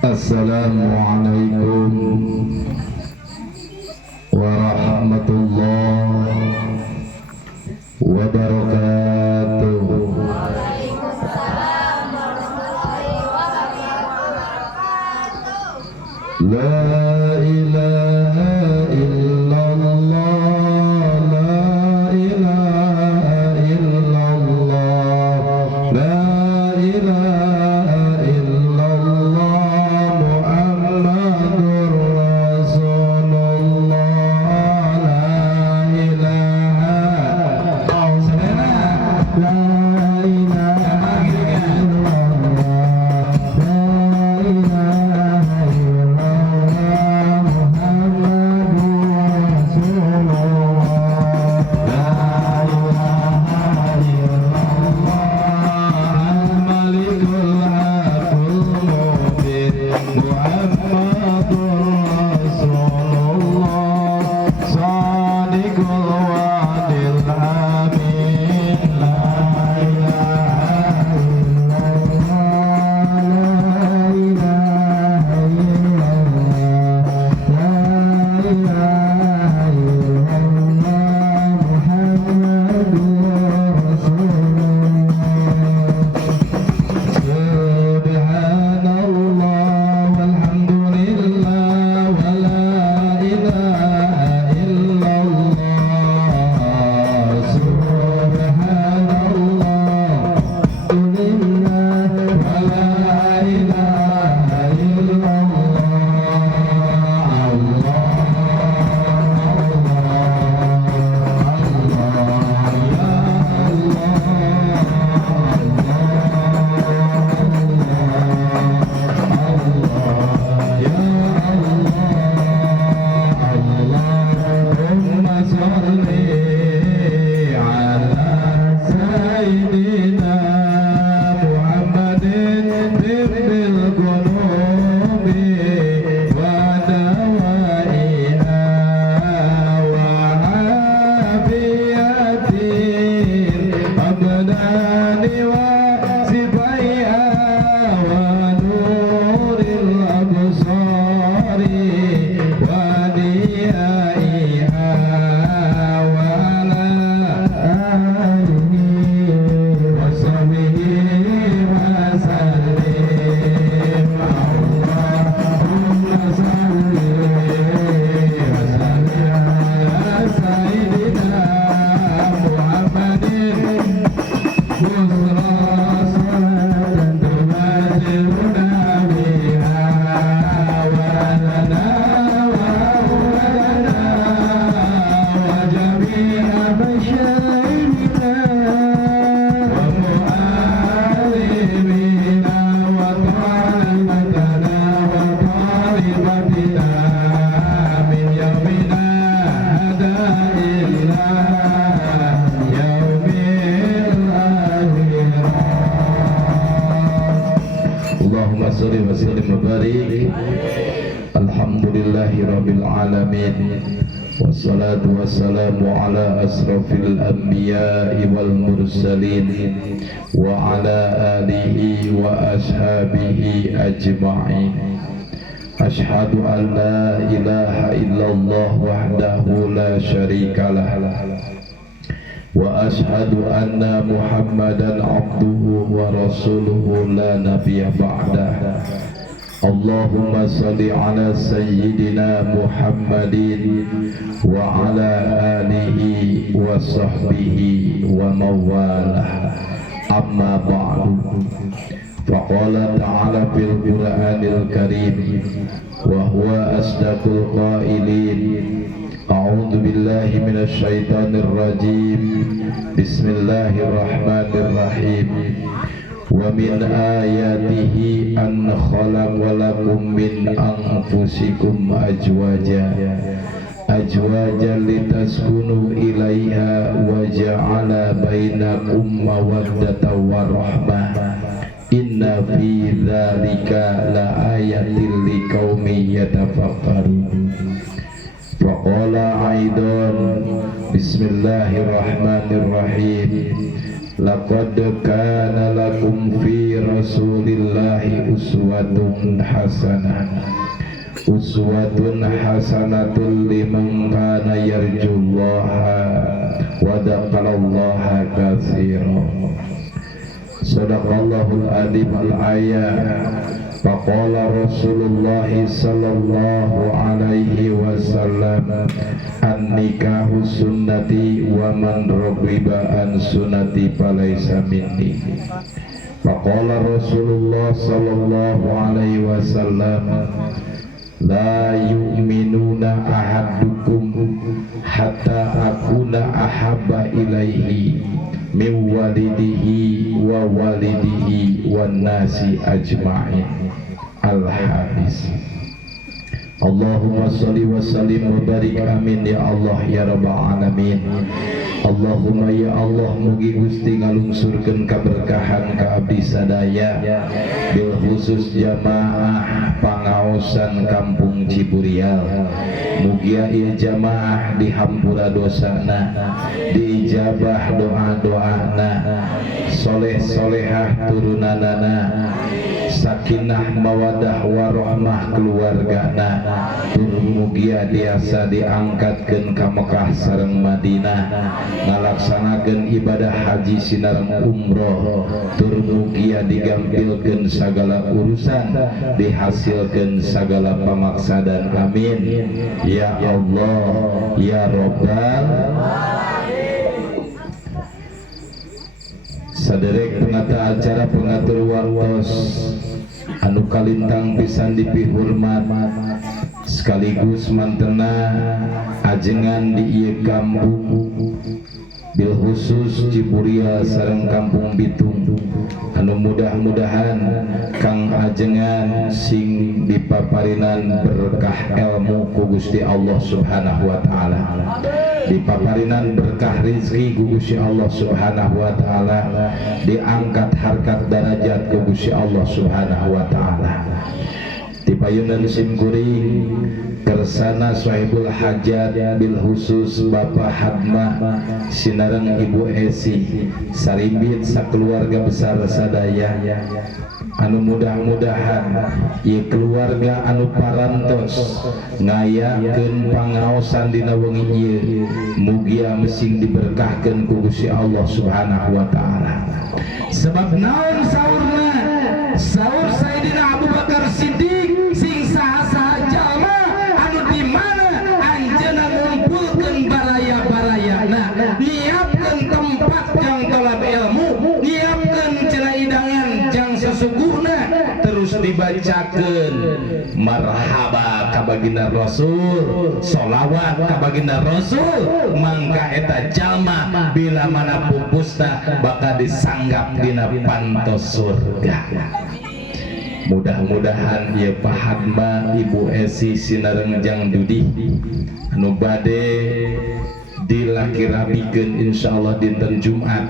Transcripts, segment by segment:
Assalamualaikum warahmatullahi wabarakatuh. La ilaha illallah, la ilaha illallah, la ilaha illallah, Muhammadur Rasulullah, la ilaha illallah, la ilaha illallah, la ilaha illallah, Muhammadur Rasulullah, la ilaha illallah, al-malikul haqqul mubin, Muhammadur Rasulullah, sadiqul wa'dil amin, la ilaha illallah, la ilaha illallah, la ilaha illallah, Muhammadur Rasulullah. Subhanallah walhamdulillah wa la ilaha illallah. Subhanallah walhamdulillah wa la ilaha illallah. Allahumma salli ala sayyidina Muhammadin tibbil qulubi wa dawaiha wa afiyatil abdani wa sifaiha wa nuril absari wa diyaiha wa ala alihi wa sahbihi wa sallim. Allahumma salli wa sallim ala sayyidina Muhammadin busra salatan tumatiluna biha walana wa walana wa jami'a masyayikhina wa mu'allimina wa talibatana wa talibatina min yaumina hada illa yaumil akhirah. Allahumma salli wa sallim wa barik. Alhamdulillahi rabbil alamin. Wassalatu wassalamu ala asrafil anbiya'i wal mursalin wa ala alihi wa ashabihi ajma'in. Ashhadu an la ilaha illallah wahdahu la syarika lah, wa ashhadu anna Muhammadan abduhu wa rasuluhu la nabiyya ba'dah. Allahumma salli ala sayyidina Muhammadin wa ala alihi wa sahbihi wa mawalah. Amma ba'du. Faqala ta'ala fil Qur'anil Karim wa huwa asdaqul qailin. A'udzu billahi minasy syaithanir rajim. Bismillahirrahmanirrahim. Wa min ayatihi an khalaqa lakum min anfusikum azwajan litaskunu ilaiha wa ja'ala bainakum mawaddatan wa rahmah. Inna fi dzalika la ayatil liqaumin yatafakkarun. Faqala aidan Bismillahirrahmanirrahim. Laqad kana lakum fi Rasulillahi uswatun hasanah. Uswatun hasanatun liman kana yarjullaha wa dzakarallaha katsiran. Sadaqallahul adzim al-ayat. Faqala Rasulullah sallallahu alaihi wasallam, an-nikahu sunnati wa man raghiba an sunnati falaysa minni. Faqala Rasulullah sallallahu alaihi wasallam, la yu'minuna ahadukum hatta akuna ahabba ilaihi min walidihi wa walidihi wan nasi ajma'in. Al-Hadis. Allahumma salli wa sallim wa barik, amin ya Allah ya rabbal alamin. Allahumma ya Allah, mugi Gusti ngalungsurkeun kaberkahan ka abdi sadaya, bil khusus jamaah pangaosan kampung Ciburial. Mugia ieu jamaah dihampura dosana, diijabah doa-doana, soleh-solehah turunanana, sakinah mawadah warahmah keluargana, tur mugia diasa diangkatkeun ka Mekah sareng Madinah, ngalaksanakeun ibadah haji sinareng umroh, tur mugia digampilkeun sagala urusan, dihasilkeun sagala pamaksadan, amin ya Allah ya Rabbal. Saderek penata acara pengatur waktos anu kalintang pisan dipihormat, sekaligus mantena ajengan di ieu kampung bil khusus Ciburial sareng kampung Bitung, anu mudah-mudahan kang ajengan sing dipaparinan berkah ilmu ku Gusti Allah Subhanahu wa taala, dipaparinan berkah rezeki ku Gusti Allah Subhanahu wa taala, diangkat harkat darajat ku Gusti Allah Subhanahu wa taala. Dipayunan sim kuring kersana sahibul hajat bil khusus Bapak Hadma sinareng Ibu Esi sarimbit sakeluarga besar sadaya, anu mudah-mudahan ieu keluarga anu parantos ngayakeun pangaosan dina wengi ieu mugia mesing diberkahkeun ku Gusti Allah Subhanahu wa taala. Sebab naon saurna? Saur Sayyidina Abu Bakar Siddiq sing saha-saha jalma anu di mana anjeunna ngumpulkeun baraya-barayana, nyiapkeun tempat jang tolab ilmu, nyiapkeun cenah idangan jang sasuguhna, terus dibacakeun marhaba ka baginda Rasul, sholawat ka baginda Rasul, mangka eta jalma bila mana pupusna bakal disanggap dina pantos surga. Mudah-mudahan ya Pak Hadma, Ibu Esi sinareng Jang Dudi anu bade dilakirabikeun insyaallah dinten Jumat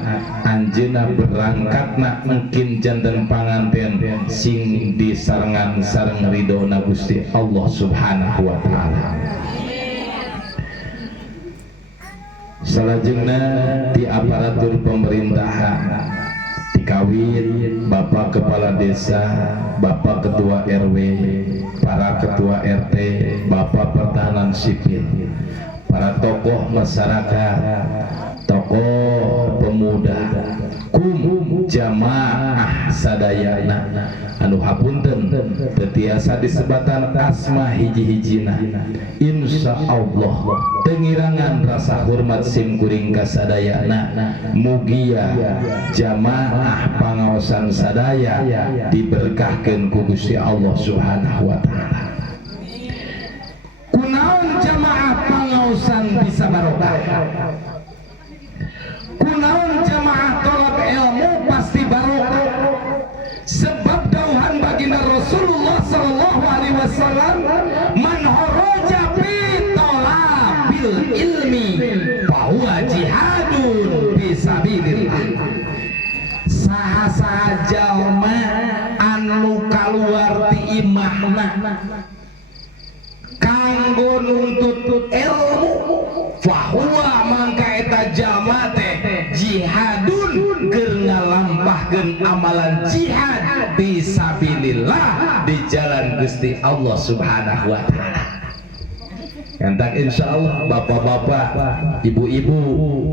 anjeunna berangkatna mungkin janten panganten sing disarengan sareng ridona Gusti Allah Subhanahu wa taala. Salajengna di aparatur pemerintahan dikawin Bapak Kepala Desa, Bapak Ketua RW, para Ketua RT, Bapak Pertahanan Sipil, para tokoh masyarakat, tokoh pemuda, kum jamaah sadayana anu hapunten tetiasa disebatan asma hiji-hijina, insya Allah tengirangan rasa hormat sim kuring kasadayana, mugia jamaah pangaosan sadaya diberkahkeun ku Gusti Allah Subhanahu wa taala. Kunaon jamaah pangaosan bisa barokah? Kunaon jamaah tolab ilmu pasti barokah? Sebab dauhan baginda Rasulullah sallallahu alaihi wasallam, man kharaja fi talabil ilmi fa huwa jihadun fi sabilillah. Saha-saha jalma anu kaluar ti imahna kanggo nuntut ilmu, fa huwa jalma teh jihadun keur ngalampahkeun amalan jihad fisabilillah di jalan Gusti Allah Subhanahu wa taala. Entak insyaallah bapak-bapak, ibu-ibu,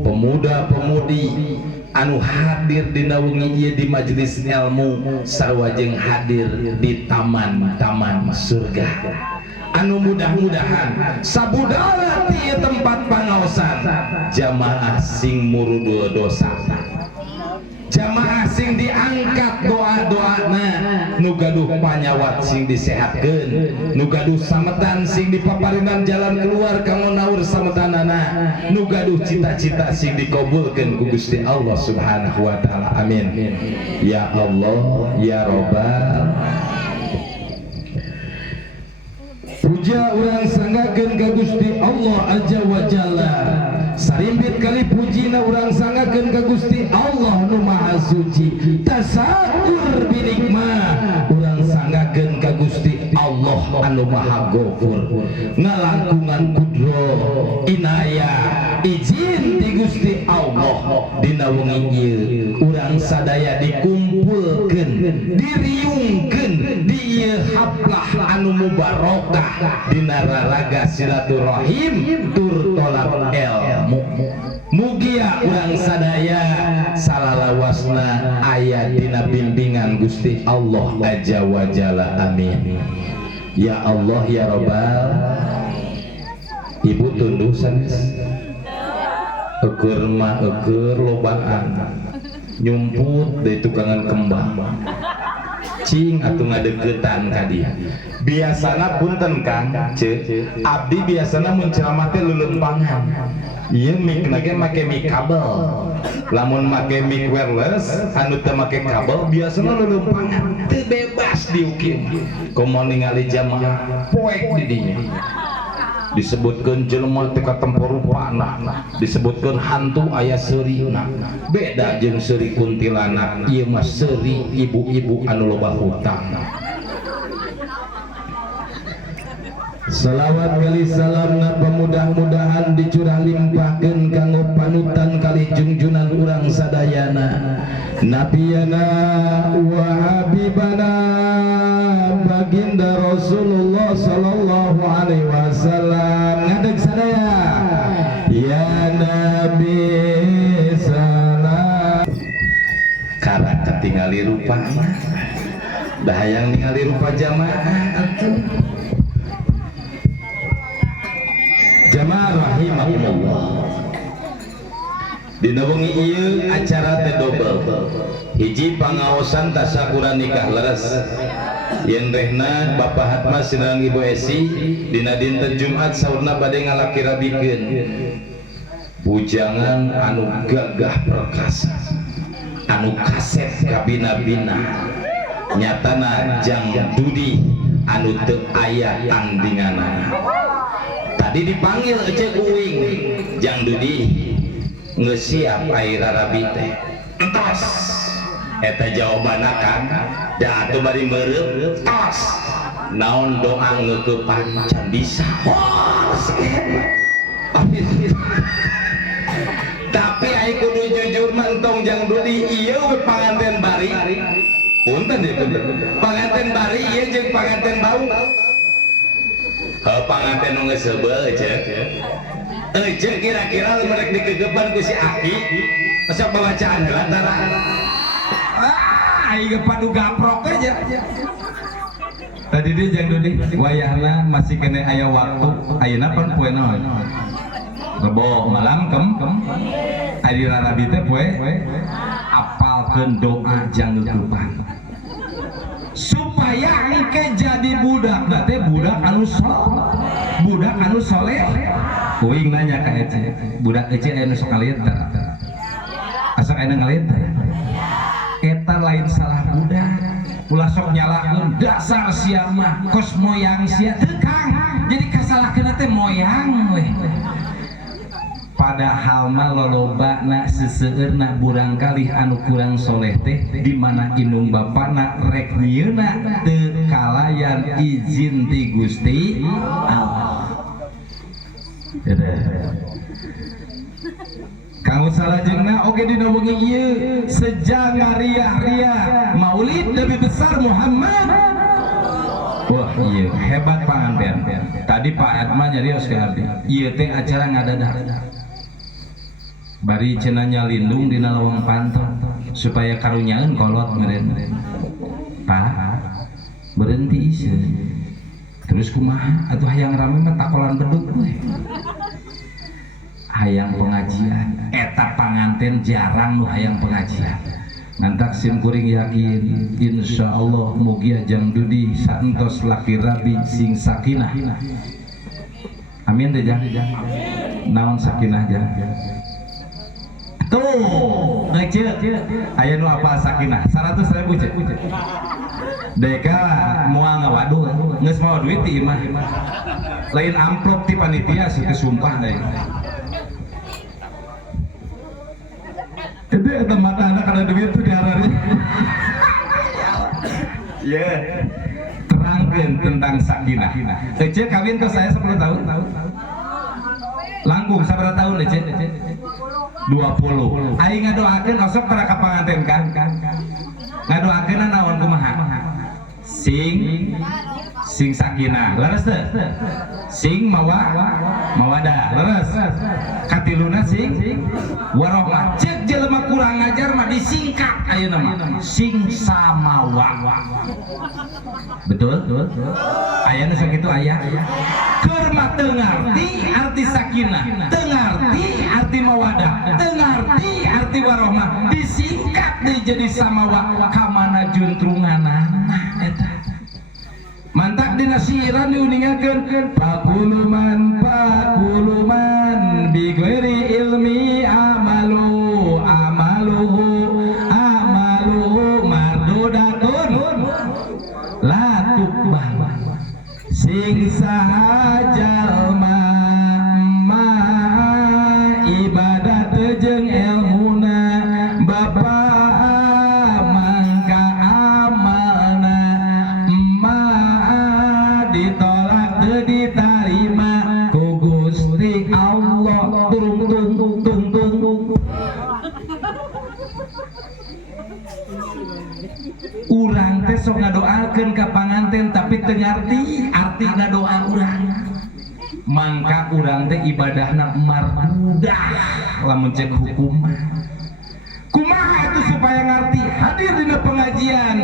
pemuda-pemudi anu hadir di wengi ieu di majelis ilmu sarua jeung hadir di taman-taman surga. Anu mudah-mudahan sabudara ti tempat pangaosan jamaah sing murudu dosa, jamaah sing diangkat doa-doana, nu gaduh panyawat sing disehatkeun, nu gaduh sametan sing dipaparinan jalan keluar kanggo naur sametanana, nu gaduh cita-cita sing dikabulkeun ku Gusti Allah Subhanahu wa taala. Amin. Ya Allah ya Rabbal. Puja urang sanggakeun ka Gusti Allah Azza wa Jalla. Sarimpit kali pujina urang sanggakeun ka Gusti Allah nu Maha Suci. Tasakur binikmah urang sanggakeun ka Gusti Allah anu Maha Ghafur. Ngalangkungan kudro inayah izin ti Gusti Allah dina wengi ieu urang sadaya dikumpulkeun, diriungkeun di ieu haflah anu mubarakah dina raraga silaturahim tur tolak ilmu. Mugia urang sadaya salalawasna aya dina bimbingan Gusti Allah Azza wa Jalla. Amin. Ya Allah ya Rabbal. Ibu tunduh sanes eukeur mah eukeur lobaan nyumput dari tukangan kembang cing atuh ngadeukeutan ka dia. Biasana punten Kang ceuk abdi biasana mun ceramah teh leuleumpangan. Ieu mikna ge make mik kabel. Lamun make mik wireless anu teu make kabel biasana leuleumpangan teu bebas diukin. Komo ningali jamaah poek di dinya. Disebutkan jelema teh katempo rupana, disebutkan hantu aya seurina. Beda jeung seuri kuntilanak, ieu mah seuri ibu-ibu anu loba hutang. Salawat kali salamna pamudah-mudahan dicurah limpahkeun kanggo panutan kali junjunan urang sadayana nabiyana wa habibana baginda Rasulullah sallallahu alaihi wasallam. Ngadeg sadaya ya Nabi salam kara ketingali rupana dah hayang ningali rupa jamaah atuh. Jamaah rahimakumullah. Dina wengi ieu acara teh dobel. Hiji pangaosan tasakuran nikah leres. Yen rehna Bapak Hatma sinareng Ibu Esi dina dinten Jumat saurna bade ngalakirabikeun bujangan anu gagah perkasa, anu kaset kabina-bina. Nyatana jang dudi anu teu aya tandinganana. Tadi dipanggil ece uing jang dudi geus siap air Arabi teh entos eta jawabanna kan da atuh bari meureub tos naon doa ngeukepan can bisa tapi ai kudu jujur mentong jang dudi ieu we panganten bari punten deui panganten bari ieu jeung panganten bau. Panganten nu geus seubeu ceuk. Ceuk kira-kira merek dikegepan ku si Aki. Asa bawacaan heula tara. Ai gepan nu gaprok aja. Tadi dia jang dudi wayahna masih kene aya waktu. Ayeuna pan poe naon? Rebo malam kem. Ari Rabi teh poe apalkeun doa jang geupan. Supaya engke jadi budak teh budak anu soleh. Uing nanya ka ece budak ece anu sok ngaliet asa anu ngaliet eta lain salah budak ulah sok nyalakeun dasar sia mah kos moyang sia teu Kang jadi kasalahkeun teh moyang we. Padahal mah lolobana seseueurna burangkali anu kurang soleh teh di mana indung bapana rek nyieuna teu kalayan izin ti Gusti Allah. Kanggo salajengna oge dina wengi ieu sejang ngariah-riah Maulid Nabi besar Muhammad. Wah iya hebat panganten. Tadi Pak Adma nyarios ka abdi. Ieu teh acara ngadadak. Bari cenanya lindung dina lawang pantau supaya karunyaeun kolot meureun. Pak berhenti ieu. Terus kumaha atuh hayang rame mah takolan bedug we. Hayang pengajian eta panganten jarang nu hayang pengajian ngantak sim kuring yakin insyaallah mugi ajang dudi saentos laki rabi sing sakinah amin teh jang naon sakinah jang tuh ngecil aya nu apa sakinah 100.000 cek deka moal ngawaduh geus mawa duit ti imah lain amplop ti panitia situ sumpah deui. Jadi ada mata anak ada duit tuh diharapin. Ya, terangkan tentang sakinah. Ece kawin ke saya 10 tahun. Langkung sabar tahun Ece? 20. Aing ngadoakeun osok para ka panganten kan. Ngadoakeun naon kumaha? Sing sakinah. Leres teu? Sing mawadah. Leres. Katiluna sing warohmah. Cek jelema kurang ngajar mah disingkat ayeuna mah sing samawa. Betul? Aya nu sakitu aya. Keur mah teu ngarti arti sakinah, teu ngarti arti mawadah, teu ngarti arti warohmah. Disingkat deui jadi samawa ka mana juntrunganana eta. Mantak dina siiran diuningakeun pakuluman bighairi ilmi amaluhu mardudatun la tuqbal sing sahajal ma ibadat jeung ilmuna bapa mangka amalna ditolak teu ditarima ku Gusti Allah tung. Urang teh sok ngadoakeun ka panganten tapi teu ngarti artina doa urang. Mangka urang teh ibadahna mardudah lamun cek hukum. Kumaha atuh supaya ngarti hadir dina pengajian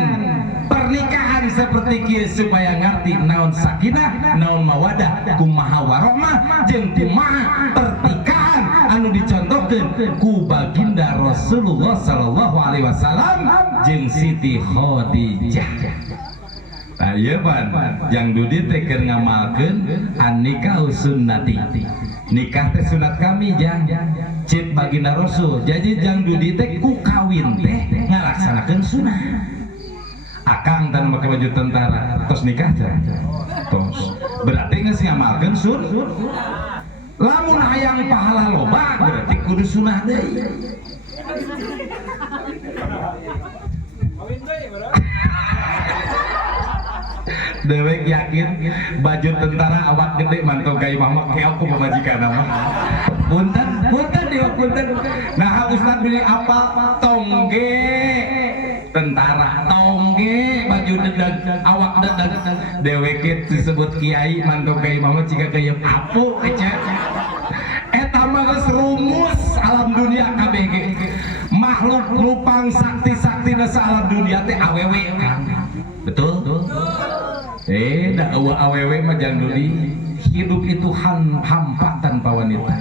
pernikahan seperti kieu supaya ngarti naon sakinah, naon mawadah, kumaha warohmah jeung kumaha pertikahan anu dicontohkeun ku baginda Rasulullah sallallahu alaihi wasallam jeung Siti Khadijah. Ayeuna pan jang dudi teh keur ngamalkeun an-nikah sunnati. Nikah teh sunat kami jang cip baginda Rasul. Jadi jang dudi teh ku kawin teh ngalaksanakeun sunah. Akang dan pakai baju tentara terus nikah aja terus berarti nggak sih ngamalkan lamun hayang pahala loba berarti kudu sunah deh. Dewek yakin baju tentara awak gede mantau gaya mama keok ku pemajikan nama punten dewa punten. Nah Ustaz beli apa tongge tentara tongge baju dedag awak dedag dewek disebut kiai mantau gaya mama jika gaya apu aja eta mah geus rumus alam dunia KBG makhluk lupang sakti-sakti na alam dunia teh awewe kan betul? Da awewe mah jang duli hidup itu hampa tanpa wanita.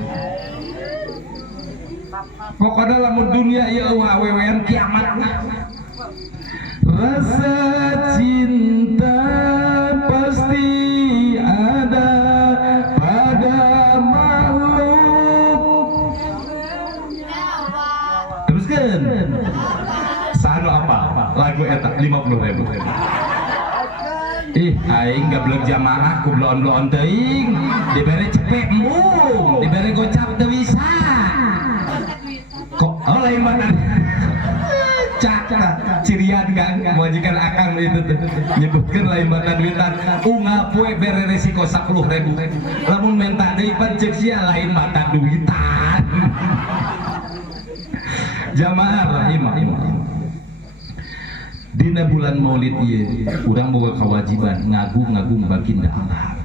Pokoknya lamun dunia ya awewean kiamat lah. Rasa cinta pasti ada pada makhluk. Teruskan. Sanu apa? Lagu eta 50.000. Aing gablek jamaah ku blon-blon teuing dibere cepet embung dibere gocap teu bisa kok lain badan cak cirian kan majikan akang itu nyebutkeun lain badan duitan unggal poe bere resiko 10.000 lamun menta deui pan ceuk sia lain badan duitan jamaah rahimahumullah. Dina bulan Maulid ieu urang boga kewajiban ngagung-ngagung baginda Allah.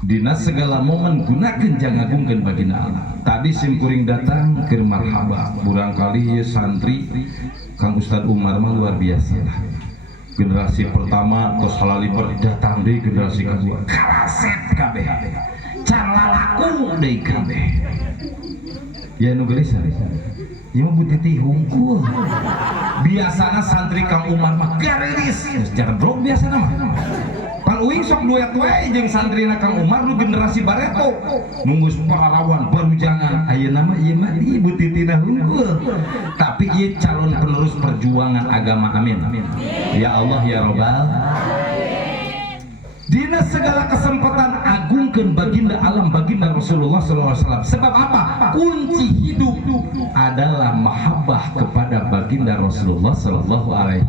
Dina segala momen gunakeun jang ngagungkeun baginda Allah. Tadi simkuring datang keur marhabah, barangkali ieu santri Kang Ustad Umar mah luar biasa. Generasi pertama tos halaliber datang deui generasi kedua. Karaset kabeh. Can lalaku deui kabeh. Ya nu geus ya mah butiti hungkul. Biasana santri Kang Umar mah garis secara bro biasana mah Kang Uing sok duet wae jeung santrina Kang Umar nu generasi bareto nunggus pahlawan baru jangan ayeuna mah ieu mah ibu titina hungkul tapi ieu calon penerus perjuangan agama amin ya Allah ya Rabbal dina segala kesempatan agungkeun baginda alam baginda Rasulullah SAW. Sebab apa? Kunci hidup adalah mahabbah kepada baginda Rasulullah SAW.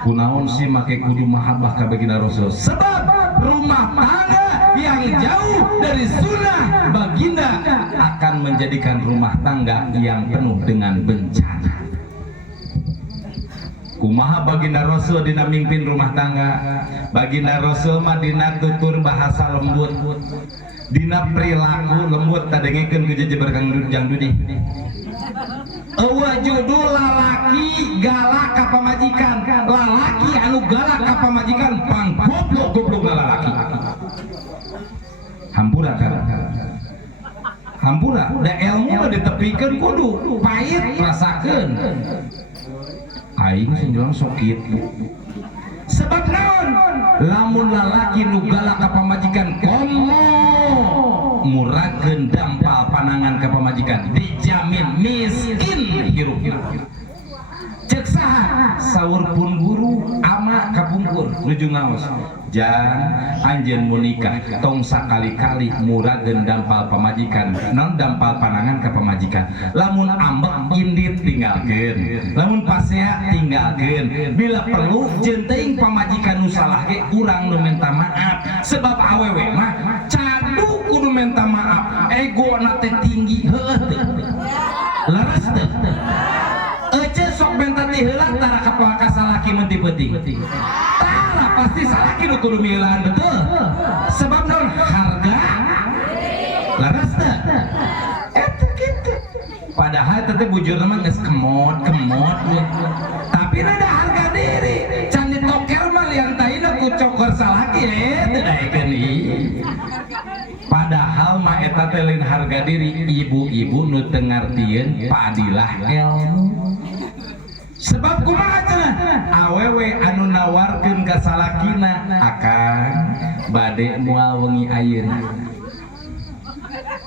Kunaon sih make kudu mahabbah ke baginda Rasul? Sebab rumah tangga yang jauh dari sunnah baginda akan menjadikan rumah tangga yang penuh dengan bencana. Kumaha baginda Rasul dina mimpin rumah tangga. Baginda Rasul mah dina tutur bahasa lembut, dina perilaku lembut tadengekeun ku jejeber Kang Jangdudi. Eueuh judul lalaki galak ka pamajikan, lalaki anu galak ka pamajikan pang goblok lalaki. Hampura kan? Hampura, da ilmu ditepikeun kudu pahit rasakeun. Aing senjong sakit sebab naon lamun lalaki nu galak ka pamajikan komo murakeun dampal panangan ka pamajikan dijamin miskin hirup cek saha saur pun guru ama kapungkur nuju ngaos jan anjeun mun nikah tong sakali-kali murageun dampal pamajikan non dampal panangan ka pamajikan lamun ambek indit tinggalkeun lamun pasea tinggalkeun bila perlu jeung teuing pamajikan nu salah ge urang nu minta maaf sebab awewe mah cadu kudu minta maaf egona teh tinggi heueuh teh leres teh ece sok minta ti heula tara ka salaki mun ti peuting tara pasti salaki nu kudu mieulaan betul sebab naon harga laras teh eta kitu padahal teh bujurna mah geus kemot tapi ada harga diri can ditoker mah lian taina ku cokor salaki teu daekeun ieu padahal mah eta teh lain harga diri ibu-ibu nu teu ngartieun padilah ilmu sebab kumaha cenah awewe anu nawarkeun ka salakina akan bade moal wengi ayeuna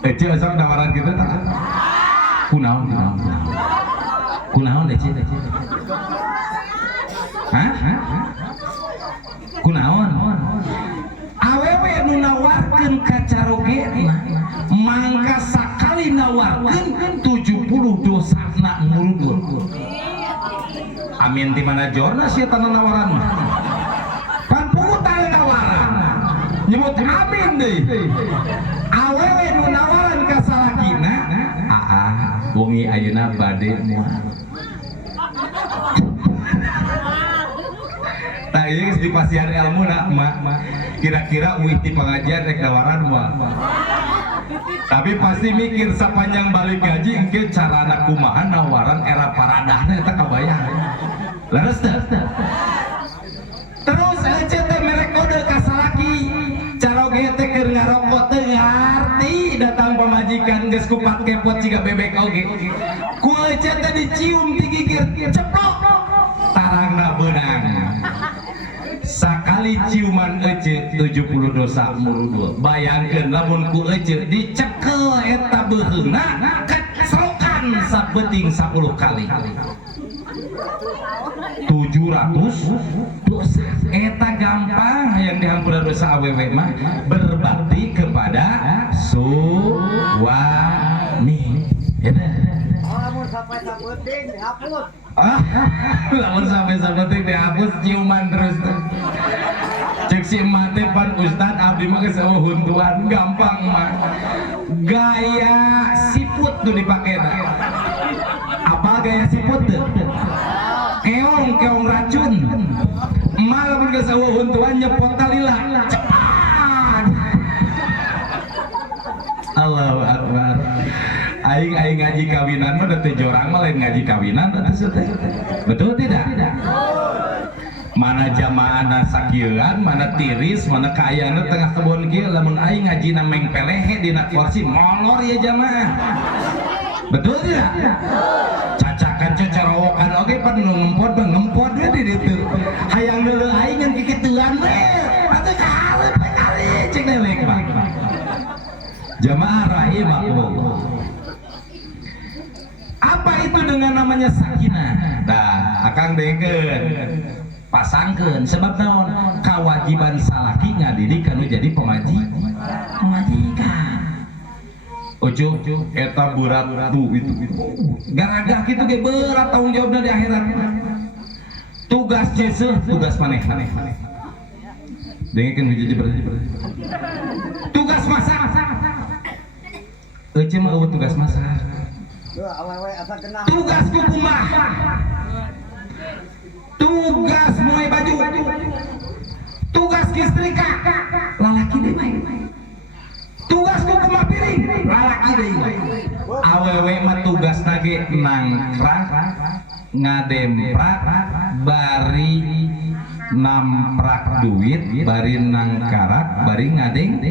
ece asal nawaran kitu tah kunaon ece hah kunaon awewe anu nawarkeun ka carogena mangka sakali nawarkeun 70 dosana ngurudul amin di mana jorna sih tanah nawaran mah pan putang nawaran nyebut amin deh awewe nu nawaran ka salakina wengi ayeuna bade moal tah ieu geus dipasihan ilmuna mak kira-kira uih ti pengajian rek nawaran moal tapi pasti mikir sepanjang balik gaji engke carana kumaha nawaran era paradahna eta kabayang leres teh terus ece teh merek kode ka salaki caroge teh keur ngarokok teu ngarti datang pamajikan geus kupat kepot ciga bebek oge ku ece teh dicium ti gigir ceplok tarangna beunang sakali ciuman ece 70 dosa murudul bayangkeun lamun ku ece dicekel eta beuheungna kecerokan sabeting 10 kali 700 dosa eta gampang yang dihampura dosa awewe mah berbakti kepada suami lamun sampai sabeting dihapus lamun sampai sabeting dihapus ciuman terus cek si emak teh pan ustad abdi mah geus huntuan gampang mah gaya siput tuh dipakena gaya siput teu keong racun malah mun geus eueuh tuan nyepot talila cepat. Allahu akbar. Aing ngaji kawinan mah teu jorang mah lain ngaji kawinan teh. Betul tidak? Mana jamaahna sakieuan, mana tiris, mana kaayana tengah kebun kieu lamun aing ngaji nameng pelehe dina kursi molor ya jamaah. Betul tidak? Cacakan cacarawokan oge pan ngempot we di ditu. Hayang deuleu aing ngan kikituan we. Atuh kali cek dewek Pak. Jamaah rahimakumullah. Apa itu dengan namanya sakinah? Nah, akang dengeun. Pasangkeun sebab naon? Kewajiban salaki ngadidik kanu jadi pemajikan. Ucup eta berat tuh itu. Garaga kitu ge berat tanggung jawabna di akhirat. Tugas jeuh, tugas manehna. Dengekeun hiji berarti. Tugas masak. Eueuh mah eueuh tugas masak. Tugas kumaha? Tugas moe baju, tugas kistrika lalaki deh main, tugas kumaha piring lalaki deh. Awewe mah tugas nage nangkrak ngademprak bari namprak duit bari nangkarak bari ngadeng.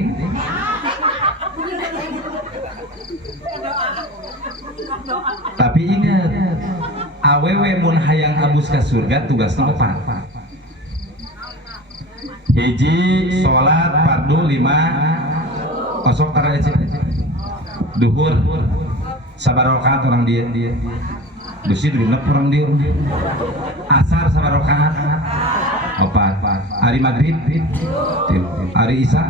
Tapi ingat, awewe mun hayang abus ka surga tugasna opat. Hiji salat fardu 5 osok tara duhur sabar rakaat orang dia dusi genep orang dia asar sabar rakaat opat hari maghrib hari isya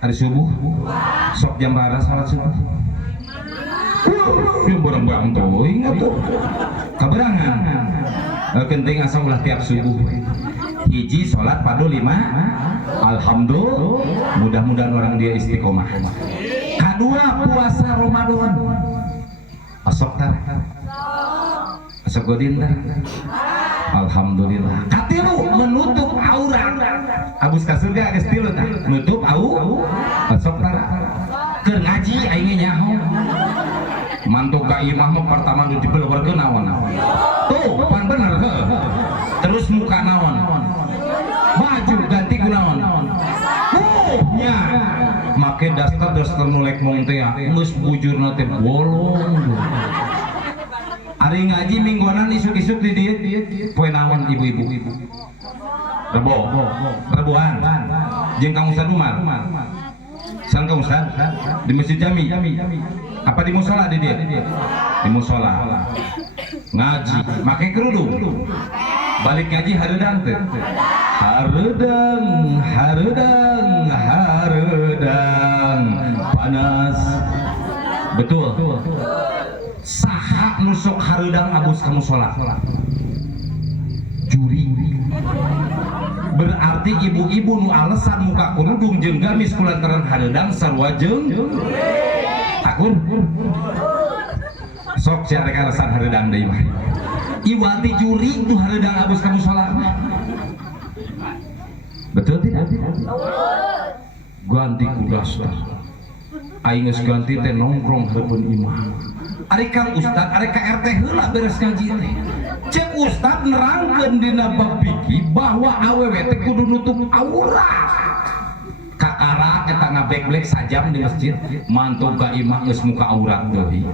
hari subuh sok jam berapa salat subuh yang barang-barang tuh ingat tuh keberangan penting asal ulah tiap subuh. Hiji sholat fardu 5 alhamdulillah mudah-mudahan orang dia istiqomah. Kedua puasa Ramadan asok tar asok godin tar alhamdulillah. Katilu menutup aurat abus ka surga geus tilu tah nutup asok tar keur ngaji aing nyaho mantuk ka imah mah pertama nu dibeleureurkeun naon tuh pan bener terus muka naon baju ganti ku naon nya make daster mulek mong teh geus bujurna teh bolong ari ngaji mingguanan isuk-isuk di dieu poe naon ibu-ibu rebuhan jeung Kang Ustad Umar sang Kang Ustad di Masjid Jami apa di musola di dia? Di musola ngaji make kerudung balik ngaji hareudang teh hareudang panas betul saha nusuk hareudang abus ka musola juri berarti ibu-ibu nu alesan muka kerudung jeung gamis kulantaran hareudang sarua jeung takun sok sia rek alasan hareudang deui mah iwati juri nu hareudang abus ka musola betul tidak? Ganti kudas aing geus ganti teh nongkrong hareupeun imah ari Kang Ustad ari ka RT heula beres ngaji teh cek Ustad nerangkeun dina bab fikih bahwa awewe teh kudu nutup aurat kakara eta ngabeglek sajam di masjid mantu ka imah geus muka aurat deui.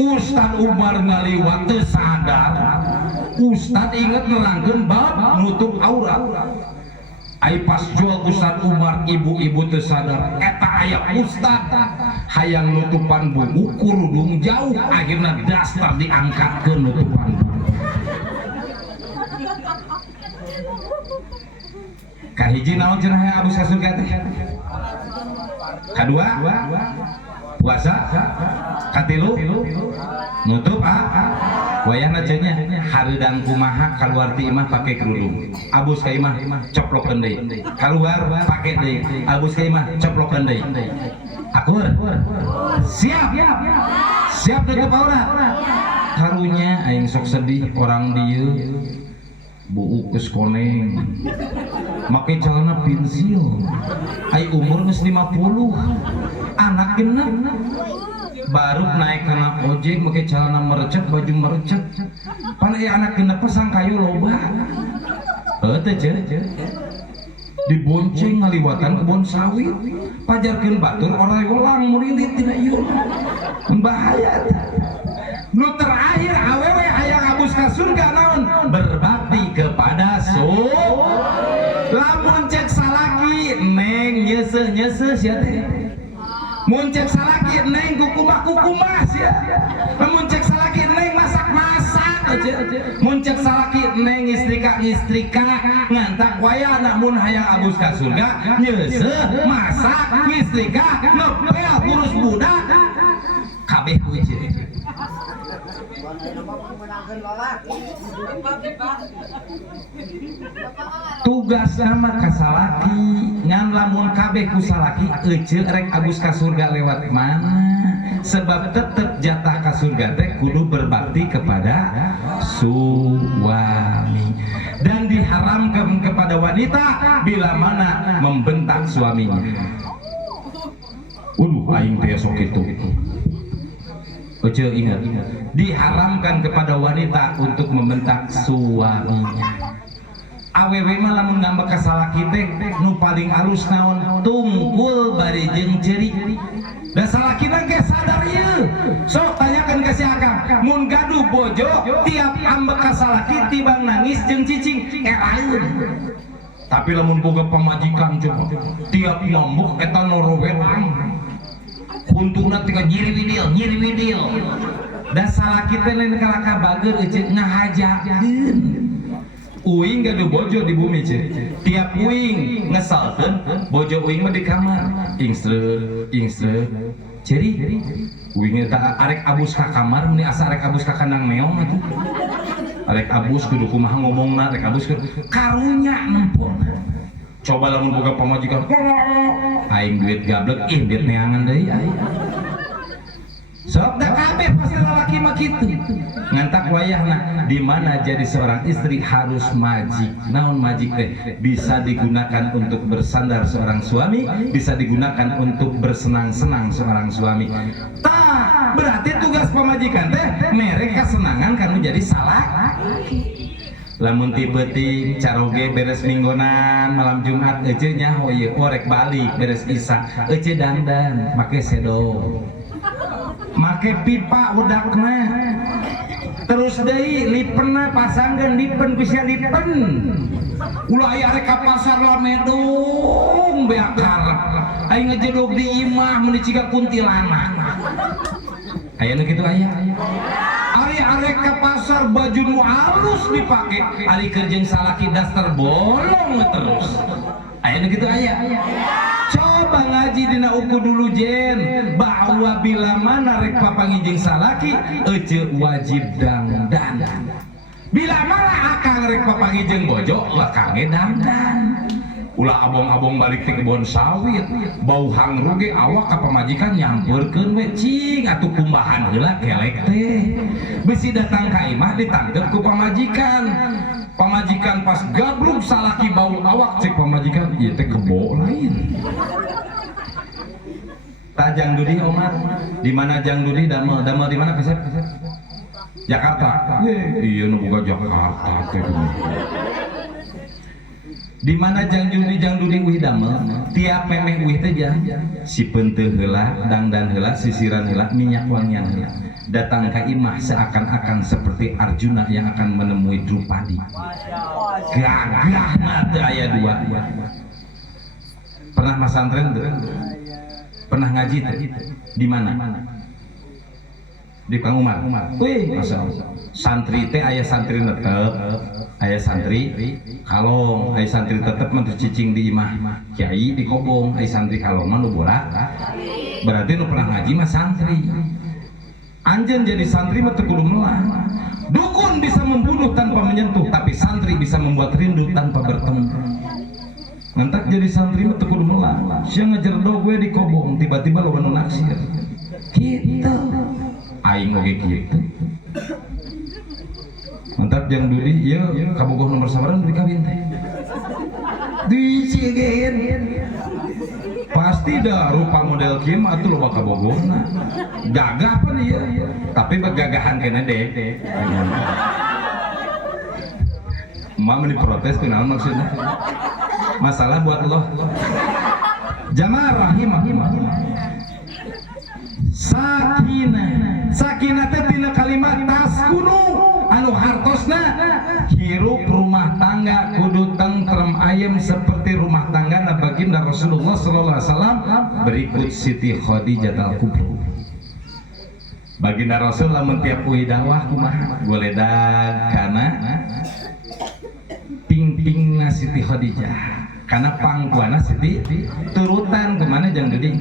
Ustad Umar ngaliwat teu sadar Ustad inget nerangkeun bab nutup aurat ai pas jual Ustad Umar ibu-ibu teu sadar eta aya Ustad hayang nutupan bubu kurudung jauh akhirna daster diangkatkeun nutupan bubu kahiji naon cenah abus ka surga teh kadua puasa katilu nutup wayahna cenah hareudang kumaha kaluar ti imah pake kerudung abus ka imah coplokeun deui kaluar pake deui abus ka imah coplokeun deui akur siap tutup aurat karunya aing sok sedih orang dia buu geus koneng make celana pensil ai umur geus 50 anak genep baru naik kana ojek make celana merecet baju merecet pan aya anak genep pasang kayu loba teh ce dibonceng ngaliwatan kebun sawit pajarkeun batur orang golang murilit tina ieu bahaya. Nu terakhir awewe hayang abus ka surga naon berbakti kepada lamun cek salaki neng nyeseh sia teh mun cek salaki neng kukumah sia mun cek salaki neng masak aja mun cek salaki neng istrika ngantak waya namun hayang abus ka surga nyeseh masak istrika ngepel kurus budak kabeh heujeun. Tugas nama kasalaki ngan lamun kabeh kusalaki ece rek abus ka surga lewat mana sebab tetep jatah ka surga teh kudu berbakti kepada suami dan diharamkan kepada wanita bila mana membentak suaminya. Aing teh sok itu Ojo ingat, diharamkan kepada wanita untuk membentak suaminya. Awewe mah lamun ngambek ka salaki teh nu paling alus naon tungkul bari jeung ceuri. Da salakina ge sadar ieu. Sok tanyakeun ka si Akang, mun gaduh bojo tiap ambek ka salaki tibang nangis jeung cicing lain. Tapi lamun boga pamajikan coba tiap ngambek eta norowelang. Untungna tinggal nyiri video dan salah kita lain kalaka bager ece ngahajakeun uing gaduh bojo di bumi ce tiap uing ngesalkeun bojo uing mah di kamar ingsre ceri uing eta arek abus ka kamar meni asa arek abus ka kandang meong atuh arek abus kudu kumaha ngomongna arek abus karunya nempel coba lamun boga pamajikan aing duit gablek duit neangan deui aing sok da kabeh pasti lalaki mah kitu ngantak wayahna di mana jadi seorang istri harus majik naon majik teh bisa digunakan untuk bersandar seorang suami bisa digunakan untuk bersenang-senang seorang suami tah berarti tugas pamajikan teh mere kasenangan kanu jadi salah lamun tipe-tipe caroge beres minggonan malam Jumat ece nyaho ieu korek balik beres Isya ece dandan make sedo make pipa udakna terus deui lipenna pasangkeun lipen bisa lipen ulah aya arek ka pasar lamedung beakar aing ngejedog di imah mun diciga kuntilanak aya nu kitu aya arek ke pasar baju nu halus dipake ari kerjeng salaki daster bolong terus aya nu kitu aya coba ngaji dina uku dulu jen bahwa bila mana rek papangijeng salaki ece wajib dandan bila mana akang rek papangijeng bojo lekange dandan ulah abong-abong balik ke kebun sawit bau hangruge awak ka pamajikan nyampeurkeun we cing atuh kumbahan heula kelek teh bisi datang ka imah ditangkep ku pamajikan pas gablug salaki bau awak cek pamajikan ieu teh kebo lain ta Jang Dudi Omar di mana Jang Dudi damel di mana kesep Jakarta iya nu boga Jakarta teh di mana Jang Dudi wih damel tiap memeh wih teh si penteu heula dangdan heula sisiran heula minyak wangian heula datang ka imah seakan-akan seperti Arjuna yang akan menemui Drupadi gagah mah teu aya dua pernah masantren teu pernah ngaji teu di mana di Kang Umar. Wih, masyaallah. Santri teh aya santri netep, aya santri kalong, aya santri tetep mah cicing di imah kiai di kobong, aya santri kalong mah nu bola. Berarti nu pernah ngaji mah santri. Anjeun jadi santri mah teu kudu melah. Dukun bisa membunuh tanpa menyentuh, tapi santri bisa membuat rindu tanpa bertemu. Ngantak jadi santri mah teu kudu melah. Sia ngajerdog we di kobong, tiba-tiba loba nu naksir. Kitu. Aing oge kitu mantap jang dudi ieu kabogoh nomor sabaran beri kawin teh diciegeun pasti dah rupa model kim atuh loba kabogohna gagah pan ieu tapi begagahan kena deh emak diprotes kunaon maksudnya masalah buat Allah jamaah rahimah sakinah teh tina kalimat taskunu anu hartosna hirup rumah tangga kudu tentrem ayem seperti rumah tangga na baginda Rasulullah sallallahu alaihi wasallam berikut Siti Khadijah al-Kubra. Baginda Rasul lamun tiap uhi dakwah kumaha goledag kana pingpingna Siti Khadijah karena pangkuana Siti turutan kemana jang gede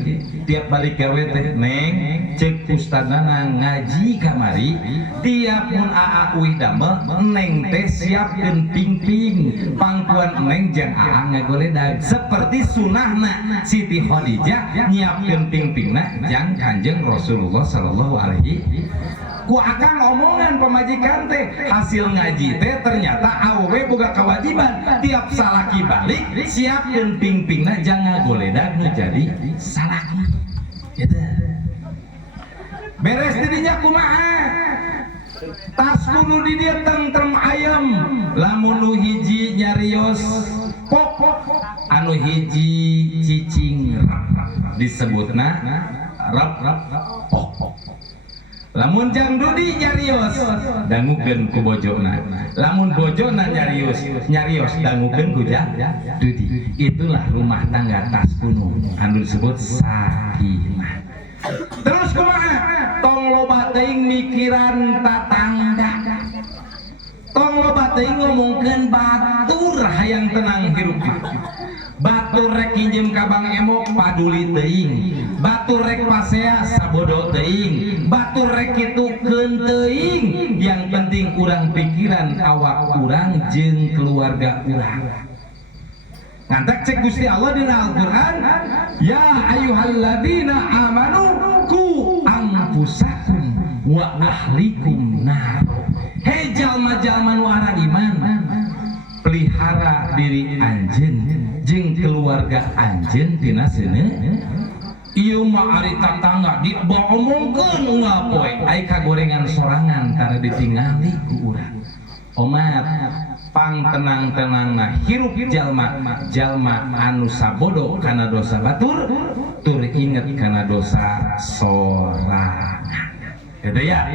tiap balik gawe teh neng cek ustadana ngaji kamari tiap mun aa uih damel neng teh siapkeun pingping pangkuan neng jang aa ngagoledag seperti sunahna Siti Khadijah nyiapkeun pingpingna jang Kanjeng Rasulullah sallallahu alaihi ku akang omongan pemajikan teh hasil ngaji teh ternyata awewe boga kewajiban tiap salaki balik siapkeun pingpingna jangan goledag nu jadi salaki gitu. Beres dirinya kumaha tas kudu di dia tentrem ayam lamun nu hiji nyarios pok anu hiji cicing disebutna rap pok lamun jang dudi nyarios dangukeun ku bojona lamun bojona nyarios dangukeun ku dudi itulah rumah tangga tas kuno anu disebut sakinah. Terus kumaha tong loba teuing mikiran tatangga tong loba teuing ngomongkeun batur hayang tenang hirup batur rek kinjem kabang emok paduli teuing batur rek pasea sabodo teuing batur rek kitukeun teuing yang penting urang pikiran awak urang jeung keluarga urang ngantek cek Gusti Allah dina Al-Qur'an ya ayyuhalladzina amanu ku anfusakum wa ahlikum nar he jalma-jalma nu ara iman pelihara diri anjeun jeung keluarga anjeun tina seuneu ieu mah ari tatangga diomongkeun ngapoe ai kagorengan sorangan karena ditingali ku urang omat pang tenang-tenangna hirup jalma anu sabodo kana dosa batur tur inget kana dosa sorangan gitu ya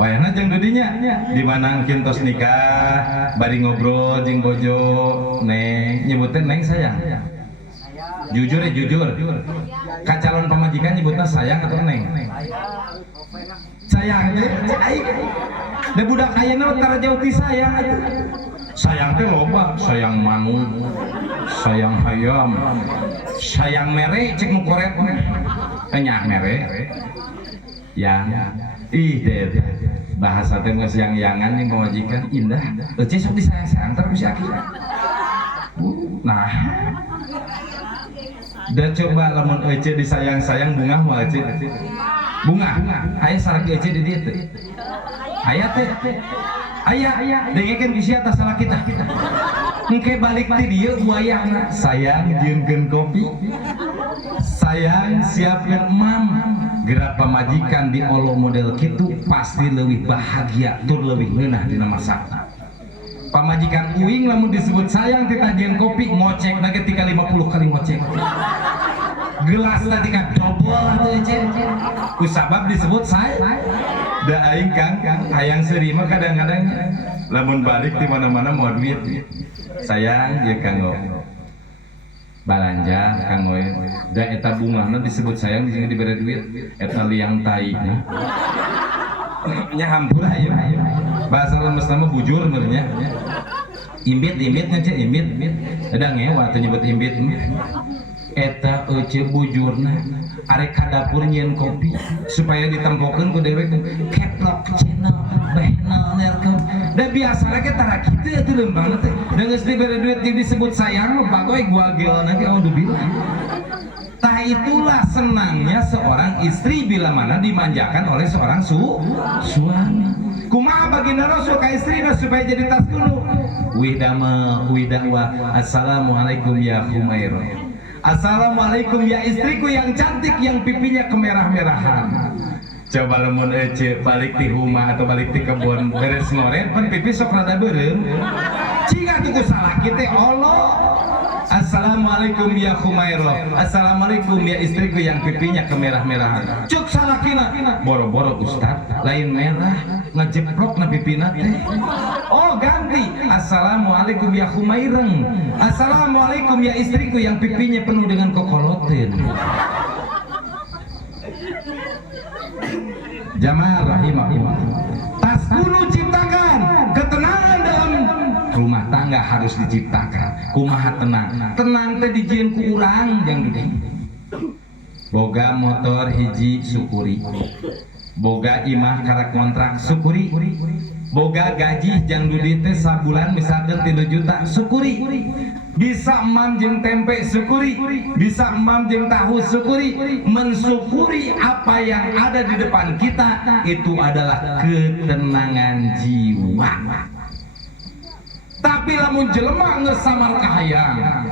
wayahna jeung dudinya di mana kintos nikah bari ngobrol jeung bojo neng nyebutnya neng sayang jujur ya jujur ka calon pamajikan nyebutnya sayang atau neng sayang aing da budak ayeuna tara jauh ti sayang aja sayang teh loba sayang manuk sayang hayam sayang mere cek nu koret nya mere ya ih deh bahasa teh geus yang-yangan yang pamajikan indah ece sok disayang-sayang terus aki nah da coba lamun ece disayang-sayang bunga moal ece bunga aya salaki ece di dieu teh aya teh aya dengekeun bisi atas salaki teh engke balik ti dieu wayahna sayang jeung kopi sayang siapkeun mam gerak pamajikan di olo model kitu pasti lebih bahagia tur lebih ngeunah dina masakna pamajikan uing lamun disebut sayang ti tajian kopi ngocek na ketika 50 kali ngocek gelas tadi kan double atuh ece kusabab disebut sayang da aing kang hayang seuri mah kadang-kadang lamun balik di mana-mana mau duit sayang ya kanggo balanja kanggo da eta bungahna disebut sayang di sini diberi duit eta liang tai nya hampura ieu bahasa lemes nama bujur merenya imbit ngece imbit ada ngewa teu nyebut imbit eta ece bujurna arek ka dapur nyieun kopi supaya ditempokeun ku dewek keplok channel behnal nerkem da biasa lagi tara kitu atuh leumbang teh da geus dibere duit disebut sayang mah bagoy gua geulna ge audu bilang tah itulah senangnya seorang istri bila mana dimanjakan oleh seorang suami kumaha baginda Rasul ka istrina supaya jadi tas kuno. Widahwa assalamualaikum ya Humairah. Assalamualaikum ya istriku yang cantik yang pipinya kemerah-merahan. Coba lamun ece balik di rumah atau balik di kebun beres ngoret pan pipi sok rada beureum. Cinga tuh salaki teh Allah. Assalamualaikum ya Humairah. Assalamualaikum ya istriku yang pipinya kemerah-merahan. Cuk salakina boro-boro Ustaz lain merah ngejeprok na pipina teh. Oh ganti assalamualaikum ya Humairah. Assalamualaikum ya istriku yang pipinya penuh dengan kokoloten. Jamaah rahimahullah. Tas kuno ciptakan ketenangan dalam rumah tangga harus diciptakan. Kumaha tenang. Tenang teh dijieun ku urang jang gede. Boga motor hiji syukuri. Boga imah karak kontrak syukuri. Boga gaji jang dudi teh sabulan misalkan 3 juta syukuri. Bisa emam jeung tempe syukuri, bisa emam jeung tahu syukuri. Mensyukuri apa yang ada di depan kita itu adalah ketenangan jiwa. Tapi lamun jelema ngesamar kahayang,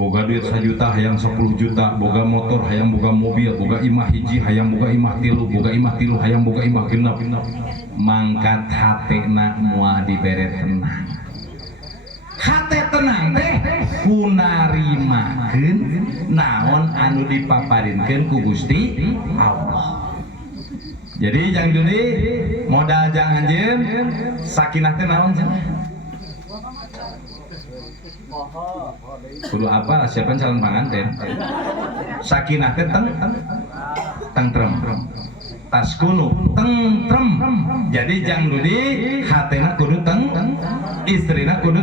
boga duit 1 juta hayang 10 juta, boga motor hayang boga mobil, boga imah hiji hayang boga imah tilu, boga imah tilu hayang boga imah genep, mangkat hatena moal dibere tenang. Hate tenang teh kunarimakeun naon anu dipaparinkeun ku Gusti Allah. Jadi jang duli modal jang anjeun sakinah teh naon cenah? Kudu apa siapa calon panganten? Sakinah teh tentrem. Tas kuno tentrem. Jadi jang dudi hatena kudu istrina kudu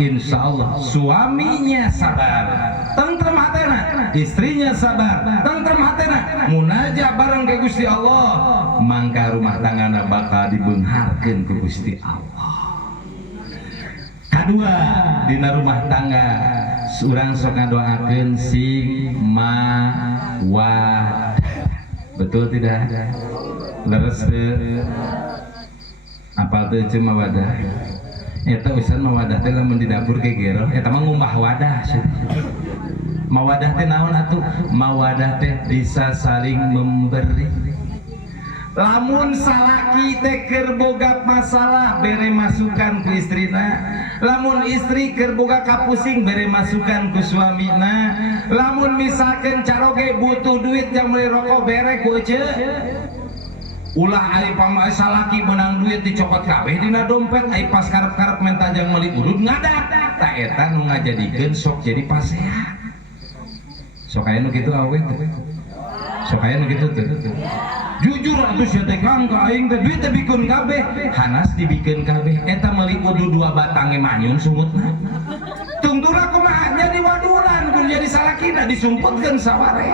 insyaallah suaminya sabar tentrem hatena, istrinya sabar tentrem hatena, munajat bareng ke Gusti Allah, mangka rumah tanggana bakal dibeungharkeun ku Gusti Allah. Kedua dina rumah tangga urang sok ngadoakeun sing mawadah. Betul tidak? Leres teu? Apal teu ceuk mawadah? Eta usan mawadah teh lamun di dapur ge gero, eta mah ngumbah wadah. Mawadah teh naon atuh? Mawadah teh bisa saling memberi. Lamun salaki teh keur boga masalah bere masukan ku istrina, lamun istri keur boga kapusing bere masukan ku suamina, lamun misalkan caroge butuh duit jang meuli rokok bere ku ceuk. Ulah ari pamae salaki menang duit dicopot kabeh dina dompet, ai pas karep-karep menta jang meuli udud ngadak. Ta eta nu ngajadikeun sok jadi pasea. Sok aya nu kitu awewe teh. Sok aya nu kitu teh. Jujur atuh sia teh Kang ka aing teh duit teh bikeun kabeh, hanas dibikeun kabeh. Eta meuli kudu 2 batange manyun sumutna. Tungtuna kumaha jadi waduran kudu jadi salakina disumputkeun saware.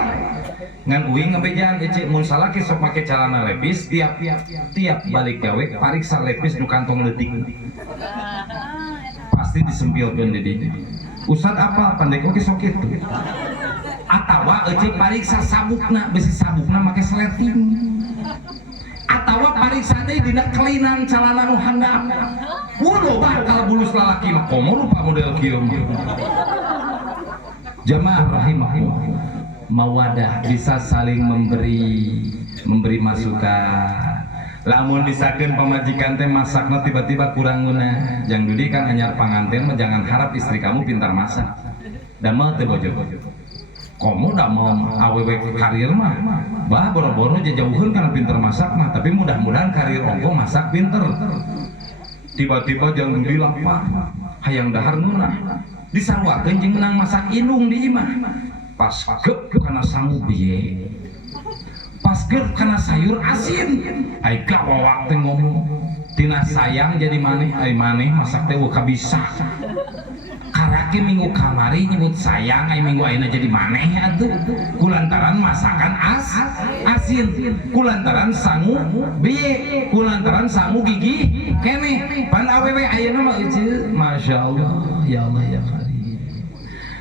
Ngan uing ngabejaan ece mun salaki sok make calana lepis tiap balik gawe pariksa lepis nu kantong leutik. Pasti disempilkeun di dieu. Ustad apa pandai oge sok kitu. Atawa ece pariksa sabukna, besi sabukna make sleting. Atawa pariksa deui dina kelinan calana nu handap. Wulo bakal bulus lalaki mah komo lupa model kieu. Jamaah rahimahullah. Mawadah bisa saling memberi masukan. Lamun disakeun pamajikan teh masakna tiba-tiba kurang guna, jang dudi kan anyar panganten mah jangan harap istri kamu pintar masak. Damel teh bojo. Komo da mau awewe karir mah bah boro-boro jauheun kana pintar masak mah, tapi mudah-mudahan karir ongko masak pinter. Tiba-tiba jang dudi lapar, hayang dahar ngunah. Disarwakeun jeung menang masak indung di imah. Pas geup kana sangu biye, pas geup kana sayur asin, ai gawawak teh ngomong tina sayang jadi maneh, ai maneh masak teh uka bisa. Karaki minggu kamari nyebut sayang, ai minggu ayeuna jadi maneh atuh. Kulantaran masakan asin, kulantaran sangu biye, kulantaran sangu gigi keneh. Pan awewe ayeuna mah eueuh, masyaallah, ya Allah ya Karim.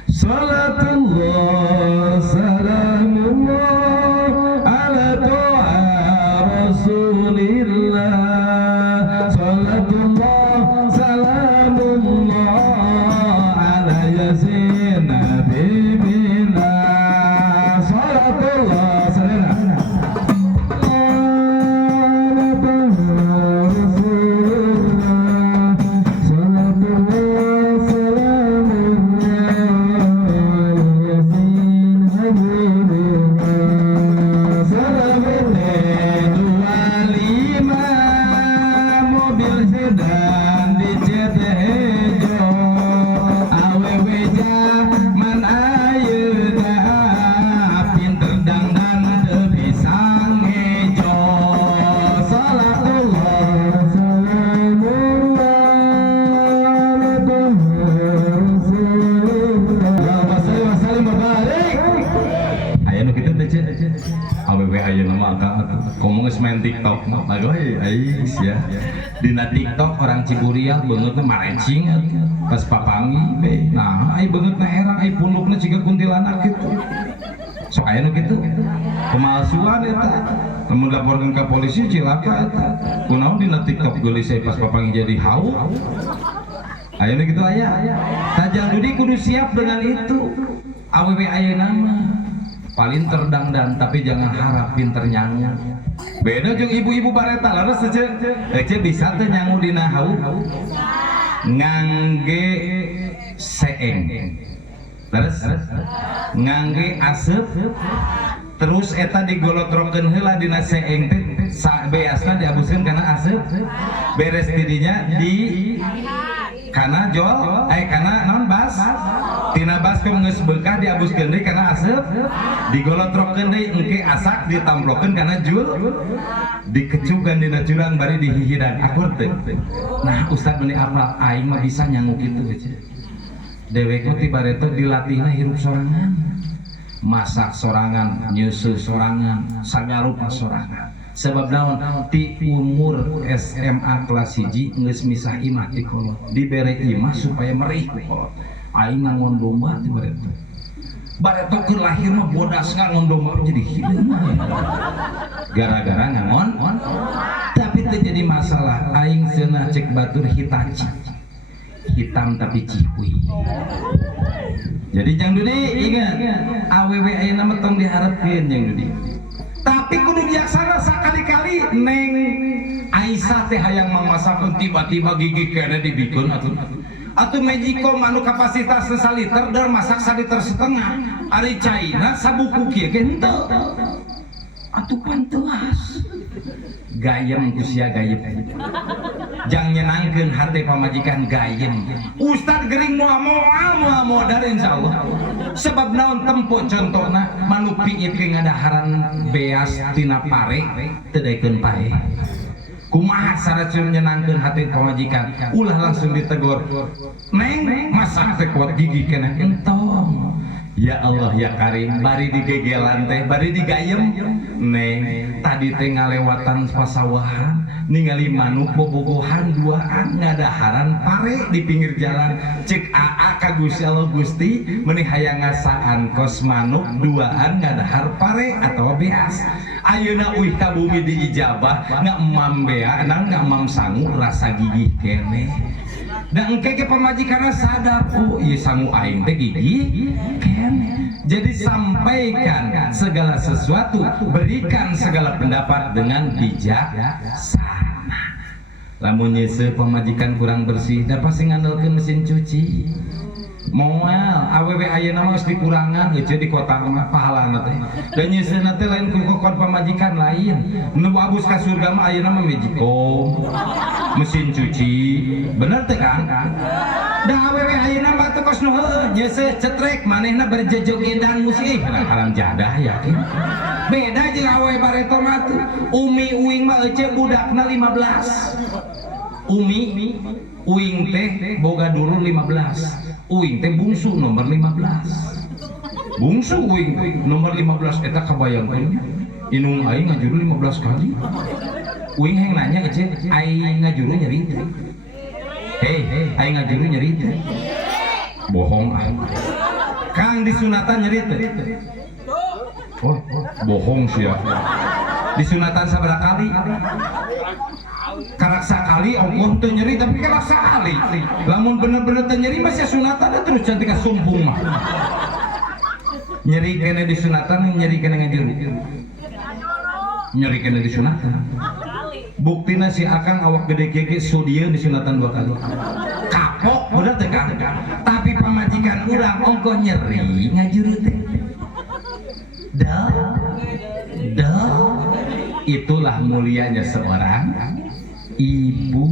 Salatullah salamullah ala to'a Rasulillah. agoy ais ya. Dina TikTok orang Ciburial beungeutna marecing pas papangi be. Nah, ai beungeutna herang ai pundukna ciga kuntilanak kitu. Sok aya nu kitu. Pemalsuan eta. Lamun laporkeun ka polisi cilaka eta. Kunaon dina TikTok geulis pas papangi jadi hau. Ayeuna gitu aya. Tajal Dudi kudu siap dengan itu. Awewe ayeuna mah paling terdangdan tapi jangan harap pinter nyangu. Beda jeung ibu-ibu bareta laras ece bisa teh nyangu dina hau. Ngangge seeng. Laras ngangge asep terus eta digolotrokeun heula dina seeng teh beasna diabuskeun kana asep. Beres didinya di kana jol kana non bas tina baskom geus beukah diabuskeun deui kana asep digolotrokeun deui engke asak ditamplokeun kana jul dikecugan dina jurang bari dihihidan akur teh. Nah ustad meuni apal aing mah bisa nyangu kitu aja dewek mah ti bareto dilatihna hirup sorangan masak sorangan nyusu sorangan sagarupa sorangan. Sebab naon ti umur SMA kelas 1 geus misah imah ti kolot dibere imah supaya merih ku kolot aing ngangon domba ti bareto bareto keur lahir mah bodas ngangon domba jadi hideung gara-gara ngangon tapi teu jadi masalah aing seunah cek batur Hitachi hitam tapi cihuy. Jadi Jang Dudi ingat awewe ayeuna mah tong diharapkeun Jang Dudi. Tapi kudu bijaksana sakali-kali Neng Aisyah teh hayang mamasakeun tiba-tiba gigi kene dibikeun atuh Magicom anu kapasitas 1 liter dan masak 1 liter setengah. Ari China sabuku kieu ge henteu. Atuh pantelas. Gayem usia gayem. Jang nyenangkeun hate pamajikan gayem. Ustad gering moal dari insyaallah. Sebab naon tempo contohna manu piit ke ngadaharan beas tina pare teu daekeun pae. Kumaha saracun nyenangkeun hati pamajikan ulah langsung ditegur Neng masak teh kuat gigi kena entong. Ya Allah ya Karim bari digegelan teh bari digayem Neng tadi teh ngalewatan pasawahan ningali manuk bobogohan duaan ngadaharan pare di pinggir jalan cek aa ka Gusti Allah Gusti meuni hayang ngasaan kos manuk duaan ngadahar pare atau beas ayeuna uih ka bumi diijabah ngamam bea ngamam sangu rasa gigih kene dan engke pamajikanna sadar oh ieu sangu aing teh gigih kene. Jadi sampaikan segala sesuatu, berikan segala pendapat dengan bijaksana. Lamun nyeseu pamajikan kurang bersih, da pasti ngandalkeun mesin cuci. Moal awewe ayeuna mah geus dikurangan heuh di kota mah pahalana teh. Da nyeuseuna teh lain ku kokon pamajikan lain. Nu abus ka surga mah ayeuna mah Magicom. Mesin cuci. Bener teh kan? Da awewe ayeuna mah teh kos nu heueuh nyeuseuh cetrek manehna berjejog edan musik haram jadah yakin. Beda jeung awewe bareto mah teh. Umi uing mah eueuh budakna 15. Umi uing teh boga dulu 15. Uing teh bungsu nomor 15. Bungsu uing nomor 15 eta kabayangkeun inung aing ngajuru 15 kali. Uing heng nanya ece aing ngajuru nyeri teh. Hei, aing ngajuru nyeri teh. Bohong ah. Kang disunatan nyeri teh. Oh, bohong sia. Disunatan sabaraha kali? Karak sakali ongkoh teu nyeri tapi karak sakali. Lamun bener-bener teu nyeri masih sunatan terus cantik sumpung mah. Nyeri kene disunatan nyeri kene ngajuru. Nyeri kene disunatan. Buktina si Akang awak gede keke sodieu disunatan 2 kali. Kapok bener teh kan. Tapi pamajikan urang ongkoh nyeri ngajuru teh. Itulah mulianya seorang ibu.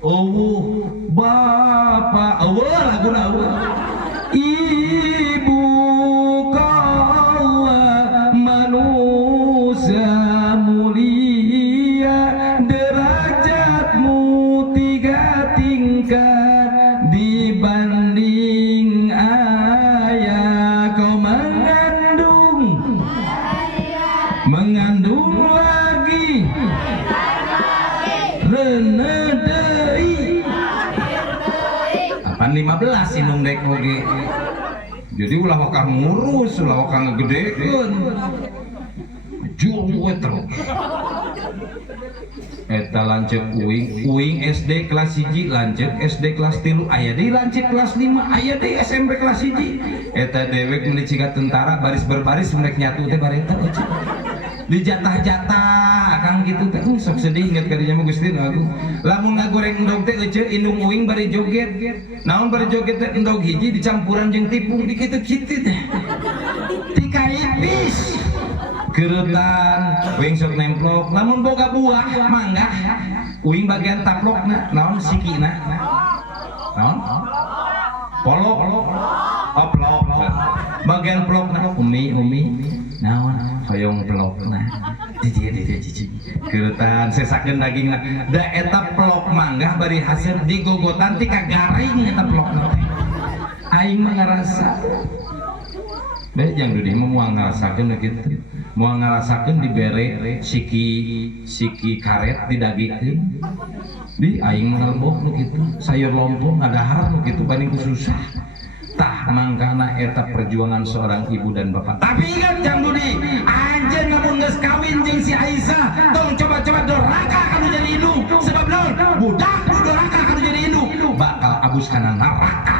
Oh bapak, laguna ibu kaula manusia mulia derajatmu 3 tingkat dibanding ayah kau mengandung lagi deui 15 indung dek oge jadi ulah wakang ngurus ulah wakang ngegedekeun jung we terus eta lanceuk uing SD kelas 1 lanceuk SD kelas 3 aya deui lanceuk kelas 5 aya deui SMP kelas 1 eta dewek meuli ciga tentara baris berbaris merek nyatu teh bareta dijatah-jatah kang gitu teh sok sedih inget ka dinya mah Gusti aku lamun ngagoreng endog teh euceul indung uing bari joget naon bari joget teh endog hiji dicampuran jeung tipung di kitu-kitu teh dikaipis kerutan uing sok nemplok lamun boga buah mangga uing bagian taplokna naon sikina naon polok oplok bagian pelokna umi naon hoyong pelokna jiji kerutan sesakeun dagingna da eta pelok mangga bari hasil digogotan ti kagaring eta pelokna aing mah ngarasa bae jang dudi mah moal ngarasakeun kitu moal ngarasakeun dibere siki karet didagikeun di aing mah ngalebok nu kitu sayur lompong ngadahar nu kitu banding ku susah tah mangkana eta perjuangan seorang ibu dan bapak. Tapi ingat Jang Budi, anjeun lamun geus kawin jeung si Aisyah, tong coba-coba doraka kanu jadi indung. Sebab naon? Budak nu doraka kanu jadi indung bakal abus kana neraka.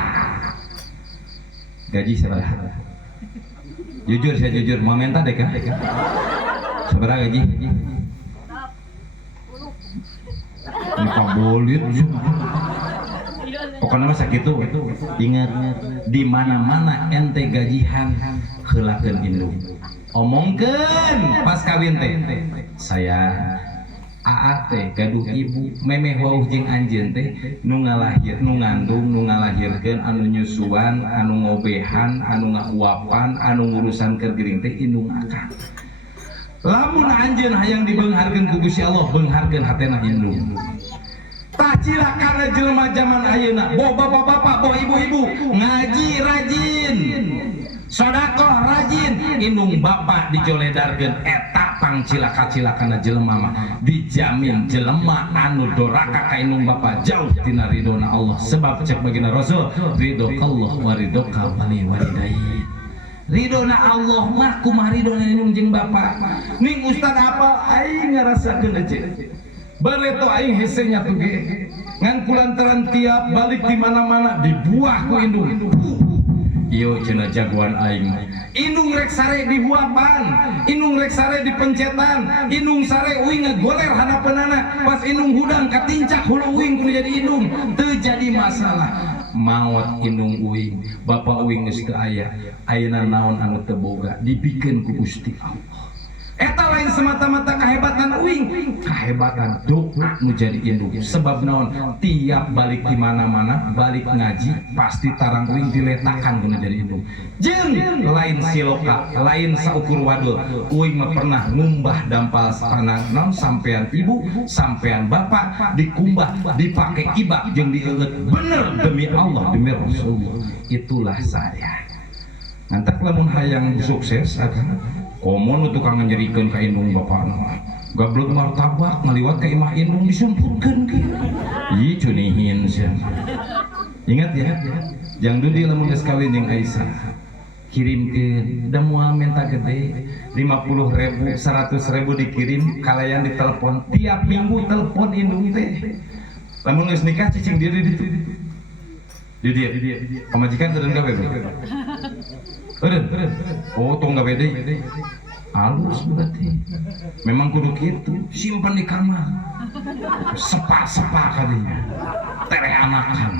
Gaji sabaraha? Jujur saya jujur, mau minta deh kan? Sabaraha gaji? Muka bolit. Pokoknya masa gitu, ingat di mana-mana ente gajihan heulakeun indung. Omongkeun pas kawin teh. Saya Aa teh gaduh ibu memeh wauh jeung anjeun teh nu ngalahir nu ngandung nu ngalahirkeun anu nyusuan anu ngobehan anu ngauapan anu ngurusan keur geuring teh indung akang. Lamun anjeun hayang dibeungharkeun ku Gusti Allah beungharkeun hatena indung. Tak cilakana jelema zaman ayeuna, boh bapak-bapak, boh ibu-ibu, ngaji rajin, sedekah rajin, indung bapak dijoledarkeun eta pangcilaka-cilakana jelema mah dijamin jelema anu doraka ka indung bapak jauh tina ridona Allah. Sebab cek bagina Rasul, ridho Allah wa ridhoka wali walidayya. Ridona Allah mah kumaha ridona indung jeung bapak. Ning ustad apa aing ngarasakeun ece. Bareto aing hesenya tuh ge ngan kulantaran tiap balik di mana-mana dibuah ku indung. Iyo cenah jagoan aing. Indung rek sare dibuapan, indung rek sare dipencetan, indung sare uing ngagoler hanapeunana. Pas indung hudang katincak hulu uing kudu jadi indung, teu jadi masalah. Maot indung uing, bapak uing geus teu aya. Ayeuna naon anu teu boga dibikeun ku Gusti Allah. Eta lain semata-mata kehebatan uing, kehebatan doa nu jadi indung. Sebab naon? Tiap balik di mana-mana, balik ngaji pasti tarang uing diletakan kuna jadi indung. Jeung lain siloka, lain saukur wadul. Uing mah pernah ngumbah dampal tanah naon sampean ibu, sampean bapak dikumbah, dipake ibak jeung dieueut bener demi Allah, demi Rasulullah. Itulah saya. Nantak lamun hayang sukses akan komo tukang ngerikeun ka indung bapana gablek martabak ngaliwat ka imah indung disumpurkeun kieu ieu cunihin sia. Ingat ya Jang Dudi lamun geus kawin jeung Aisyah kirimkeun da moal menta gede 50.000 100.000 dikirim kalayan ditelepon tiap minggu telepon indung teh lamun geus nikah cicing diri ditu di dia pamajikan teu gawe oh tong gawe deui halus berarti memang kudu kitu simpan di kamar sepak-sepak kadinya tere anakan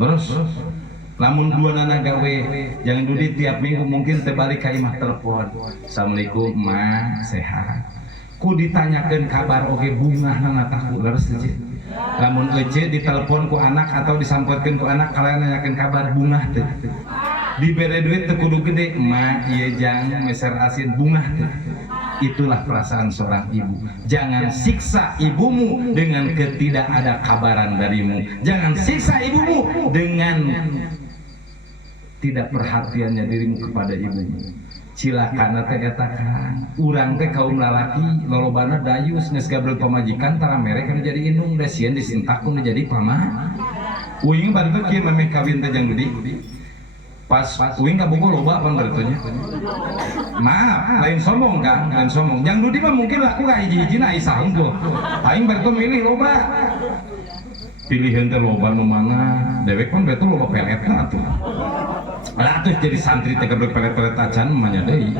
terus lamun dua nana gawe jangan Dudi tiap minggu mungkin terbalik ka imah telepon assalamualaikum ma sehat ku ditanyakeun kabar oge bunga nana tahu leres teh lamun ece ditelepon ku anak atau disamperkeun ku anak kalian nanyakeun kabar bunga teh dibere duit teu kudu gede ma ieu jang meser asin bunga teh. Itulah perasaan seorang ibu. Jangan siksa ibumu dengan ketidak ada kabaran darimu. Jangan siksa ibumu dengan tidak perhatiannya dirimu kepada ibumu. cilakana teh eta kan urang teh kaum lalaki lolobana dayus geus gabrel pamajikan tara mere kan jadi indung da sieun disintak kun jadi pama uing bari teh kieu meme kawin teh Jang Dudi pas uing kabogo loba pan bari teh nya maaf lain sombong Kang lain sombong Jang Dudi mah mungkin laku ka hiji-hijina ai saung tuh aing bari teh milih loba pilihan teh loba nu mana dewek kan betul loba peletna atuh lah tuh jadi santri teh geblek pelet-pelet acan manya deui.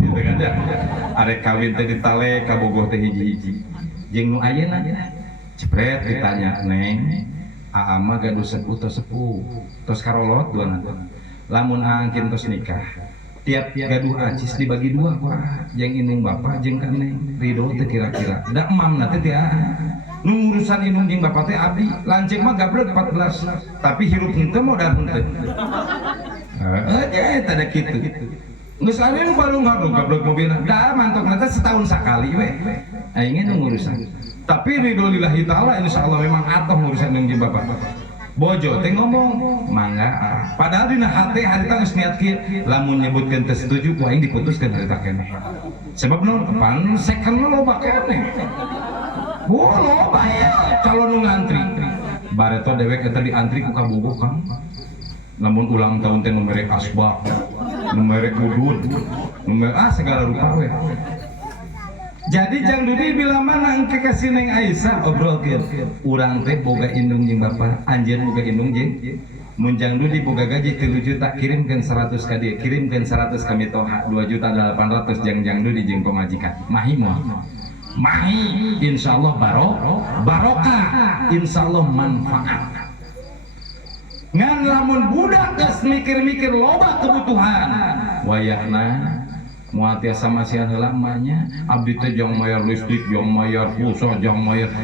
Gitu kan ya. Arek kawin teh ditale ka bogoh teh hiji-hiji. Jeung nu ayeuna cepret ditanya Neng, aa mah gaduh sepuh tos sepuh. Tos karolot duana. Lamun angkin tos nikah. Tiap gaduh acis dibagi dua ku jeung indung bapa jeung ka Neng. Ridho teh kira-kira. Da emamna teh teh nu urusan indung jeung bapa teh abdi lanceng mah gablek 14 tapi hirup henteu modal henteu eta da kitu geus ane nu baru ngaruh gablek mobilna da mantokna teh setahun sakali we aing nu ngurusan tapi ridho lillahi taala insyaallah memang atoh ngurusan indung jeung bapa bojo teh ngomong mangga padahal dina hate harita geus niat kieu lamun nyebutkeun teu setuju ku aing diputuskeun harita keneh sebab naon pan second loba keneh loba ya calon nu ngantri bareto dewek eta diantri ku kabogoh Kang lamun ulang tahun teh nu mere asbak nu mere udud nu mere segala rupa we jadi Jang Dudi bila mana engke ka Neng Aisyah obrolkeun urang teh boga indung jeung bapa anjeun boga indung jeung mun Jang Dudi boga gaji 3 juta kirimkeun 100 ka dieu kirimkeun 100 ka mitoha 2.800.000 Jang Dudi jeung pamajikan mahi moal mahi insyaallah barokah insyaallah manfaat ngan lamun budak geus mikir-mikir loba kebutuhan wayahna moal tiasa masihan heula emaknya abdi teh jong mayar listrik jong mayar pulsa jong mayar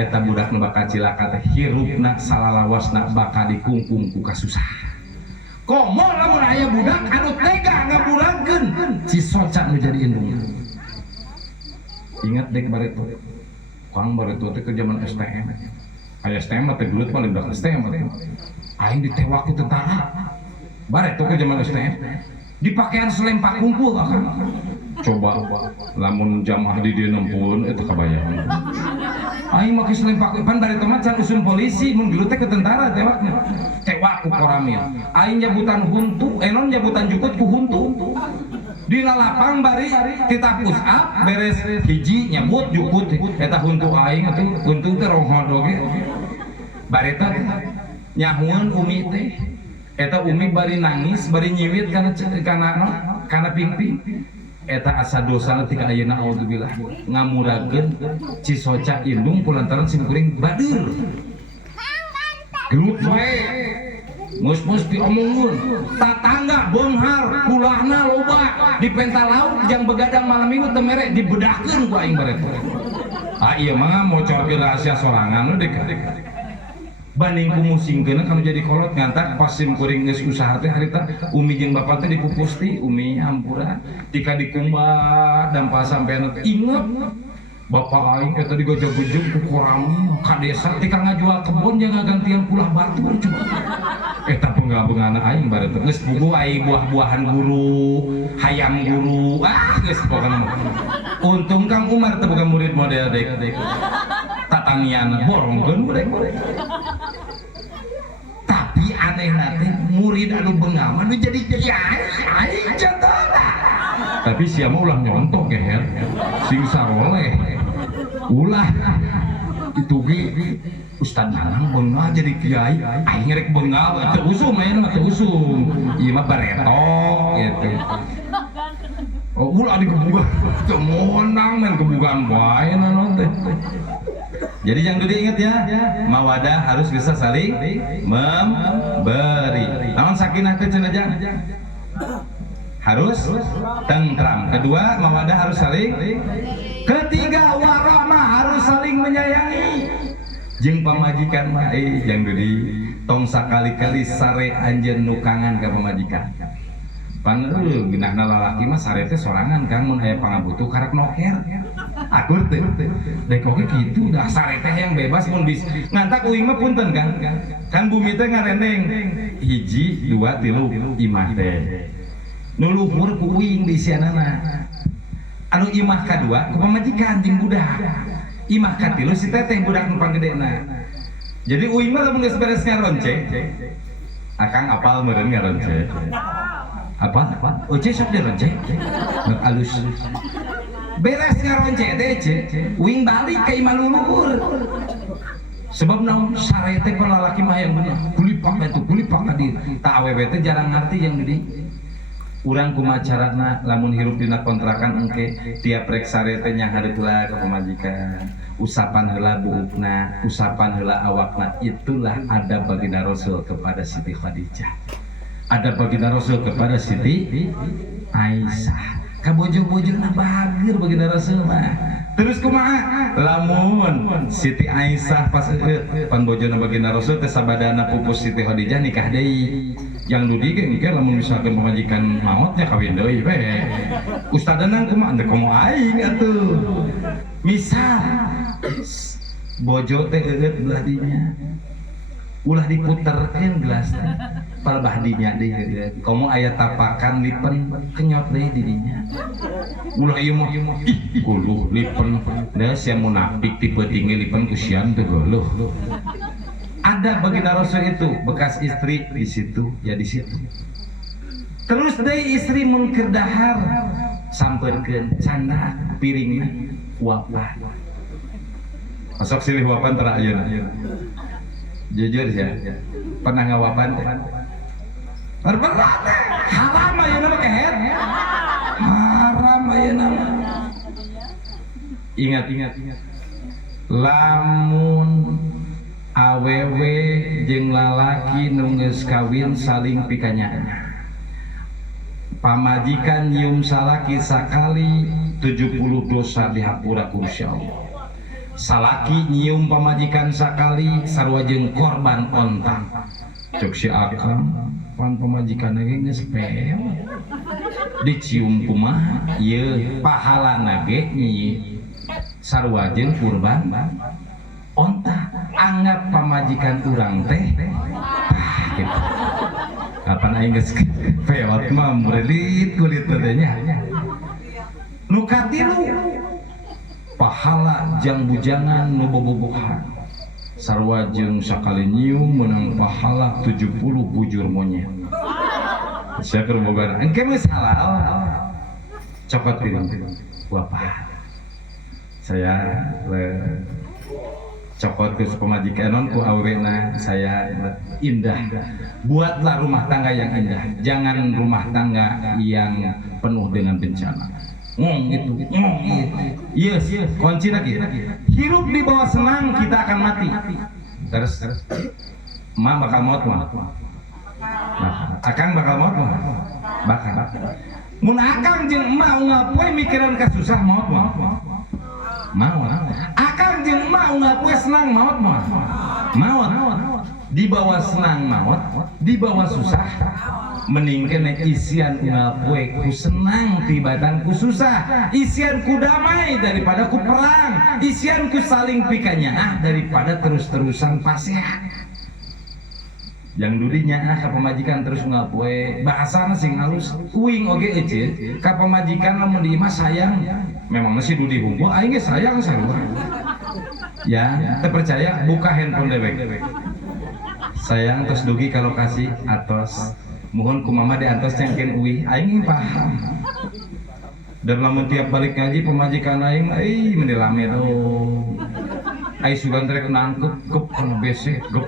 eta budak nu bakal cilaka teh hirupna salalawasna bakal dikungkung ku kasusah komo lamun aya budak anu tega ngaburangkeun cisoca nu jadi indung. Ingat dek bareto Kang bareto teh ke zaman STM aya STM teh gelut paling udah STM teh aing ditewak ku tentara bareto ke zaman STM di pakaian selempak kumpul Kang coba lamun jamaah di dieu nempuun eta kabayang aing make selempak pan bareto mah can usun polisi mun gelut teh ke tentara tewak ku koramil aing nyabutan huntu non nyabutan jukut ku huntu di lapang bari kita push up beres hiji nyambut jukut eta huntu aing atuh huntu teh rohodo ge bari teh nyahueun umi teh eta umi bari nangis bari nyiwit kana pingping eta asa dosana tika ayeuna auzubillah ngamurageun cisoca indung kulantaran simkuring badur gelut wae mus-mus diomongkeun tatangga beunghar kulahna loba di pental lauk jang begadang malam minggu teu mere dibedahkeun ku aing bareto ieu mah mocorkeun rahasia sorangan deuk banding ku musingkeun kanu jadi kolot ngantak pas sim kuring geus usaha teh harita umi jeung bapa teh dipupusti umi hampura tika dikumbat dampal sampean inget bapak aing eta digojog-gojog ku kurang ka desa tika ngajual kebon jeung ngagantian pulah batur coba eta penggabungan aing bareto geus bubu aing buah-buahan guru hayam guru geus pokona untung Kang Umar teh bukan murid model dek tataniana borongkeun burek tapi anehna teh murid anu beungal mah nu jadi kiai aing contohna tapi sia mah ulah nyontok geher sing saroleh ulah itu ge Ustad Nanang beungal jadi kiai aing rek beungal teu usum aya mah teu usum ieu mah baretok gitu ulah dikebuga teu monang men kebugaan bae naon teh jadi Jang Dudi ingat ya mawadah harus bisa saling memberi naon sakinah teh cenah Jang harus tentram kedua mawadah harus saling ketiga warahmah harus saling menyayangi jeung pamajikan mah Jang Dudi tong sakali-kali sare anjeun nukangan ka pamajikan pan ginahna lalaki mah sare teh sorangan Kang mun aya pangabutuh karek noker akur teh dek oge kitu dah sare teh yang bebas mun bis ngantak uing mah punten kan bumi teh ngarendeng 1 2 3 imah teh nuluhur ku uing di sianana anu imah kadua ku pamajikan jeung budak imah katilu si teteh budak nu panggedena jadi uing mah lamun geus beres ngaronce akang apal meureun ngaronce apa oce sok dironce alus beres ngaronce teh uing balik ka imah luluhur sebab naon sare teh lalaki mah yang bener kulipak tadi tak awewe teh jarang ngarti yang gede urang kumaha carana lamun hirup dina kontrakan engke tiap rek sare teh nyahareut heula ka pamajikan usapan heula buukna usapan heula awakna itulah ada baginda Rasul kepada Siti Khadijah ada baginda Rasul kepada Siti Aisyah kabojo-bojona bager baginda Rasul mah terus kumaha lamun Siti Aisyah pas pan bojona baginda Rasul teh sabadana pupus Siti Khadijah nikah deui yang dudi ge engke lamun misalkan pamajikan maotnya kawin deui we ustadana kumaha teu komo aing atuh misal bojo teh eueut belah dinya ulah diputerkeun gelasna palbah dinya deui komo aya tapakan lipen kenyot deui di dinya ulah ieu mah ih guluh lipen da sia munafik tipe tinggi lipen kusian teu geueuh ada baginda Rasul itu bekas istri di situ ya di situ terus deui istri mungkir dahar sampeurkeun canda piringna wapan masuk silih wapan tara ayeuna jujur ya pernah ngawapan teh berat haram ayeuna mah kehet haram ayeuna mah ingat lamun awewe jeung lalaki nu geus kawin saling pikanyaan pamajikan nyium salaki sakali 70 dosa dihapura ku Gusti Allah salaki nyium pamajikan sakali sarua jeung korban ontang cuk si akang pan pamajikan ge geus pewe dicium kumaha ieu pahalana ge nyi sarua jeung kurban onta anggap pamajikan urang teh gitu. Kapan aing geus pewat mah meurelit kulit teh nya nu katilu pahala jang bujangan nu bobogohan sarua jeung sakali nyium meunang pahala 70 bujur monyet sia keur boga engke mah halal cokot piring Bapak saya cokot ke pemajikan ku awena saya indah buatlah rumah tangga yang indah jangan rumah tangga yang penuh dengan bencana itu yes kunci lagi hidup di bawah senang kita akan mati terus ma bakal maut mah akang bakal maut mah bakal mun akang jeung emak ngapoe mikiran kasusah maut mah mau akang jeung emak ngapoe senang maut mah maut di bawah senang maut di bawah susah mending kene isian ngapoe ku senang tibatan ku susah isian ku damai daripada ku perang isian ku saling pikanyaah daripada terus-terusan pasea yang dudinya ka pemajikan terus ngapoe bahasana sing halus uing oge ece ka pemajikan lamun di imah sayang memang masih dudi hungkul aing ge sayang sarua ya terpercaya buka handphone dewek sayang terus dugi ka lokasi atos mohon ku mama di atas cengkeun uih aing paham dan lamun tiap balik ngaji pemajikan aing meni lame tuh ai sugan trek nangkep gep kana BC gep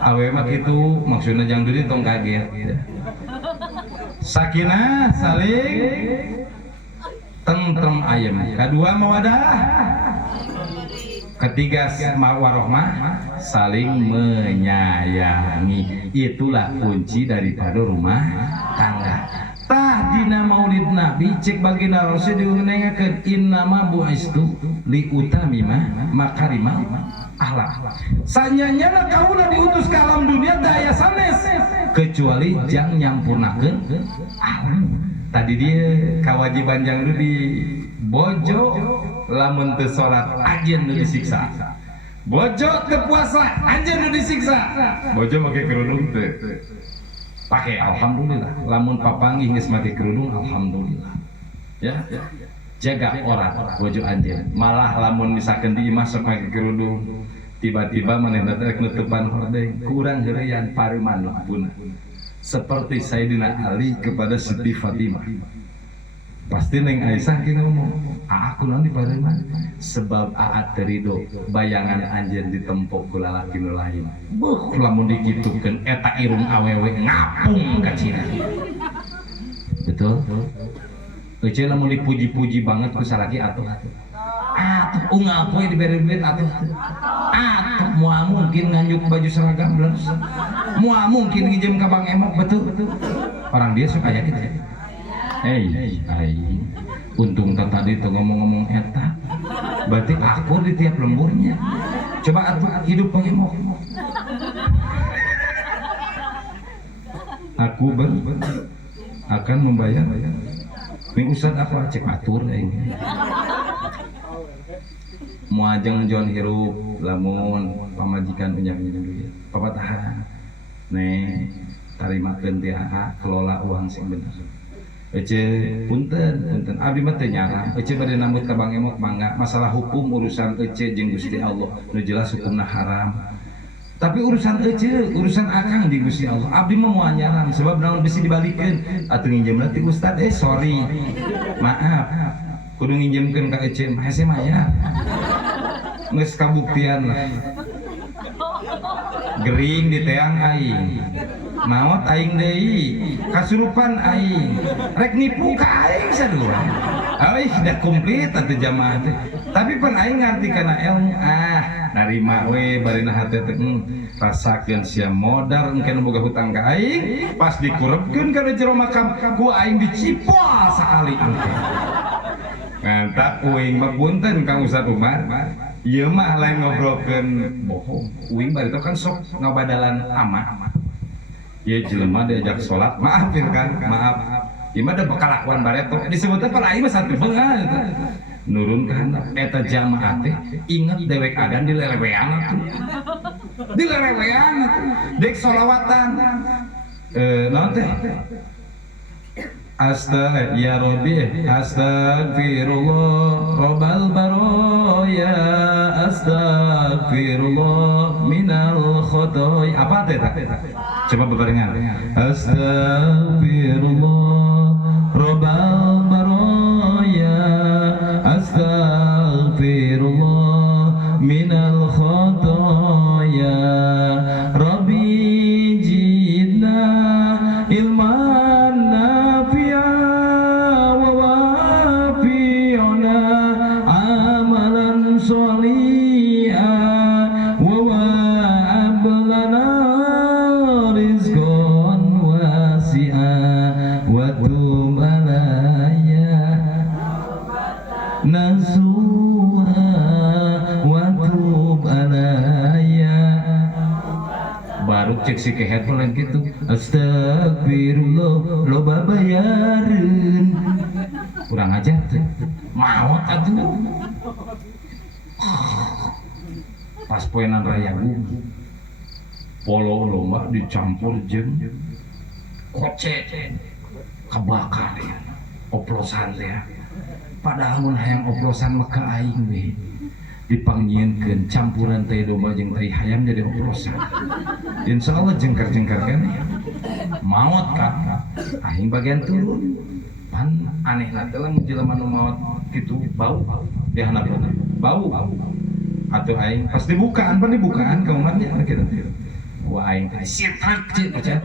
awe mah kitu maksudna jang duit tong kaget sakinah saling tentrem ayem kedua mawadah ketiga warohmah saling menyayangi itulah kunci daripada rumah tangga tah dina maulid nabi cek baginda Rasul diunengakeun innama bu'istu li utamima makarimah akhlak sanyanyana kaula diutus ke alam dunia daya sanes kecuali jang nyampurnakeun akhlak tadi dia kewajiban jang di bojo lamun teu salat anjeun nu disiksa bojo teu puasa anjeun nu disiksa bojo make kerudung teu pakai alhamdulillah, lamun papanggih geus make kerudung alhamdulillah. Ya, jaga orang bojo anjeun. Malah lamun misalkan di imah sok make kerudung, tiba-tiba manehna teh nutupan hordeng, kurang heureyan pareman pun. Seperti Sayyidina Ali kepada Siti Fatimah. Pasti Neng Aisyah kira ngomong, aku nanti pareman sebab aat terido bayangan anjeun ditempok ku lalaki nu lain. Buh, lamun dikitukeun eta irung awewe ngapung ka Cina. Betul? Ece lamun dipuji-puji banget ku salaki atuh. Atuh unggal poe diberi duit atuh. Atuh moal mungkin nganjuk baju seragam belas. Moal mungkin nginjem ka Bang Emok, betul. Orang dia suka aya kitu. Untung tadi tuh ngomong-ngomong eta. Berarti aku di tiap lemburnya. Coba atuh hidup Bang Emok. Aku akan membayar. Ning Ustaz apa cek atur ini. Muajeng John hirup lamun pamajikan punya-punya duit. Papa tahan. Nih, tarimakeun ti kelola uang sing bener. Punten abdi mah teu nyarang. Bade nambut ka Bang Emok mangga. Masalah hukum urusan jeung Gusti Allah. Nu jelas hukumna haram. Tapi urusan urusan akang di Gusti Allah. Abdi mah moal nyarang sebab naon bisa dibalikeun. Atuh nginjemna ti Ustad, sorry. Maaf. Kudu nginjemkeun ka mah hese maya. Geus kabuktian lah. Gering di teang aing. Maot aing deui, kasurupan aing. Rek nipu ka aing sadua. Da komplit atuh jamaah teh. Tapi pan aing ngarti kana ilmu, narima we barina hate teh rasakeun sia modal engke boga hutang ka aing, pas dikurepkeun kana jero makam ku aing dicipol sakali engke. Ngantak uing mah punten Kang Ustaz Umar. Ieu mah lain ngobrolkeun bohong. Uing bari kan sok ngabadalan amah. Ya jelema diajak sholat, maaf ya kan, maaf. Ieu mah da bekalakuan bareto. Disebutna pan aing mah satu beungan eta. Nurunkan eta jamaah teh inget dewek adan di lelewean atuh. Di lelewean atuh. Dek sholawatan. Naon teh? Ya Rabbi, astagfirullah Rabbal baroya, astagfirullah minal khotoy. Apa teh? Coba bebarengan. Astagfirullah Rabbal baroya, astagfirullah minal khotoya. Rabbi jidna ilman cek si kehet lain gitu. Astagfirullah loba bayareun. Kurang ajar tuh. Maot atuh. Pas poenan raya polo lomba dicampur jeung koce kebakar ya. Oplosan teh. Padahal mun hayang oplosan mah ka aing we. Dipanggieunkeun campuran teh domba jeung teh hayam jadi oplosan. Insyaallah jengkar-jengkar kan ya. Maot ka aing bagian turun. Pan anehna teh lamun jelema nu maot kitu bau di handapna. Bau. Atuh aing pas dibukaan pan dibukaan ka umatnya kitu. Wah aing teh sitrak cicet.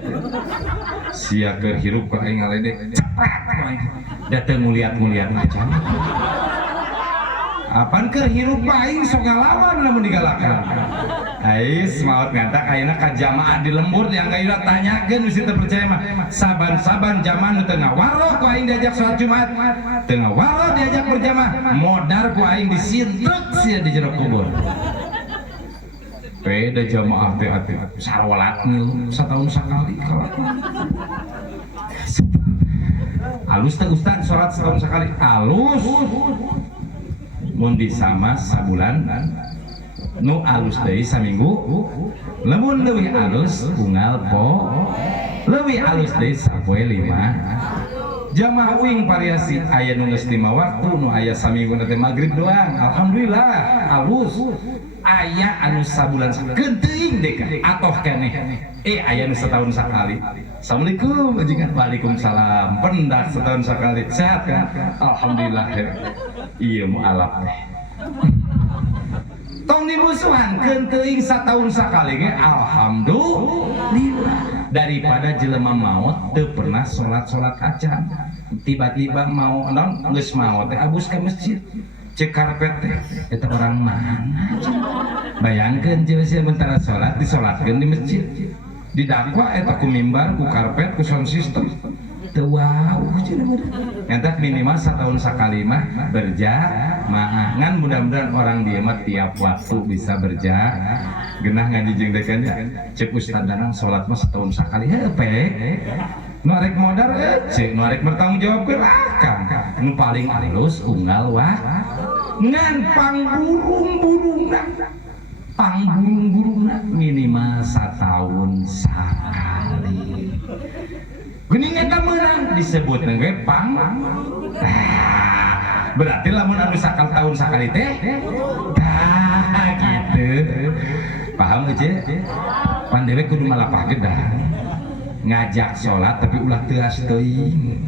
Sia keur hirup ka aing ngaledek. Cepet aing. Da teu muliat-muliat macan. Apan keur hirup aing sok ngalaman lamun digalakan. Ais maot ngantak ayeuna ka jamaah di lembur yang ayeuna tanyakeun mesti teu percaya mah. Saban-saban jamaah nu teu ngawaro ku aing diajak salat Jumat, teu ngawaro diajak berjamaah, modar ku aing disintrek sia di jero kubur. Beda jamaah teh atuh sarwalat ngilu satahun sakali kalakuan. Alus teh Ustaz salat setahun sekali. Alus. Mun disama sabulan nu alus deui saminggu. Lamun leuwih alus unggal leuwih alus deui sapoe 5 jamaah uing variasi aya nu geus 5 waktu nu aya saminggu teh magrib doang alhamdulillah alus aya anu sabulan geuting deh kan atoh keneh aya nu setahun sakali. Assalamualaikum ajengan. Waalaikumsalam. Pendak setahun sekali. Sehat kan? Alhamdulillah. Iya mu alap teh. Tong dimusuhan teuing satahun sakali ge alhamdulillah. Daripada jelema maot teu pernah salat acan. Tiba-tiba mau non geus maot teh abus ka masjid. Cek karpet teh eta orang mana? Bayangkeun jeung sementara salat disolatkeun di masjid. Didakwa eta ku mimbar, ku karpet, ku sound system. Teu wow eta minimal satahun sakali mah berjamaah. Ngan mudah-mudahan orang dieu mah tiap waktu bisa berjamaah. Geunah ngaji jeung dekan ya. Cek ustad danang salat mah setahun sakali heupe. Nu arek modar cek nu arek bertanggung jawab ke akang. Nu paling alus unggal wah. Ngan pangburung-burungna. Pangburung-burungna minimal setahun sekali. Geuning eta meunang disebut ge pang. Berarti lamun anu sakal tahun sakali teh gitu. Paham euy? Pandewe kudu malapah gedah. Ngajak sholat tapi ulah teu teuing.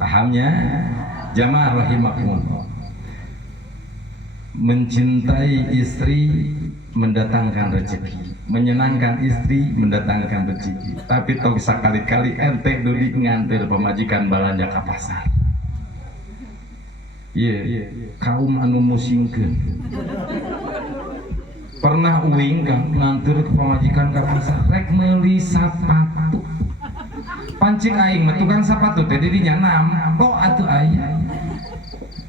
Pahamnya? Jamaah rahimakumullah. Mencintai istri mendatangkan rezeki, menyenangkan istri mendatangkan rezeki. Tapi tong sakali-kali ente duli nganter pemajikan balanja ka pasar. Kaum anu musingkeun. Pernah uing nganter ke pemajikan ka pasar rek meuli sapatu. Pancing aing mah tukang sapatu teh di dinya nampo atuh aya.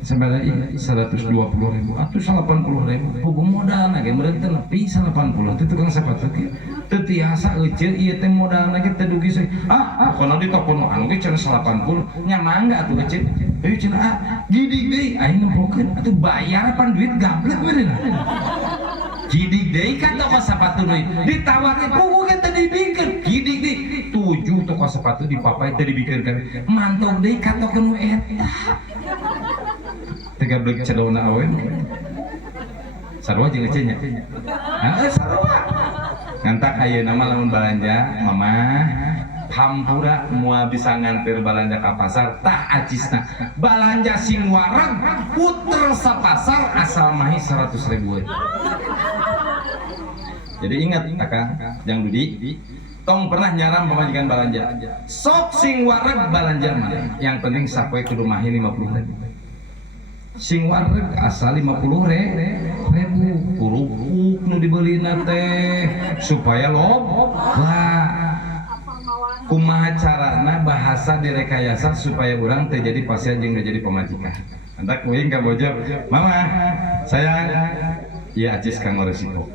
Sebenarnya 120.000 atau 80.000 hukum modal nage mereka nepi 80 itu tukang sepatu ke tetiasa ecil iya teh modal nage tedugi sih kalau di toko anu ke cina 80 nyamangga atuh ecil ayo cina gidig deh aing nempokeun atuh bayar pan duit gablek meureun gidig deh kan toko sepatu deui ditawarin pugu kita dibikeun gidig deh 7 toko sepatu di papai teh dibikeunkeun mantong deui katokeun nu eta tega blek celona awen sarua jeung ecenya sarua ngantak ayeuna mah lamun balanja mamah hampura moal bisa nganter balanja ka pasar tah acisna balanja sing wareg puter sa pasar asal mahi 100.000 jadi ingat akang Jang Dudi tong pernah nyaram pemajikan balanja sok sing wareg balanja mah yang penting sapoe kudu mahi 50.000 sing wareg asal 50.000 kurupuk nu dibelina teh supaya loba kumaha carana bahasa direkayasa supaya orang teh jadi pasien jeung jadi pemajikan entak uing ka bojo mama sayang iya acis kang resiko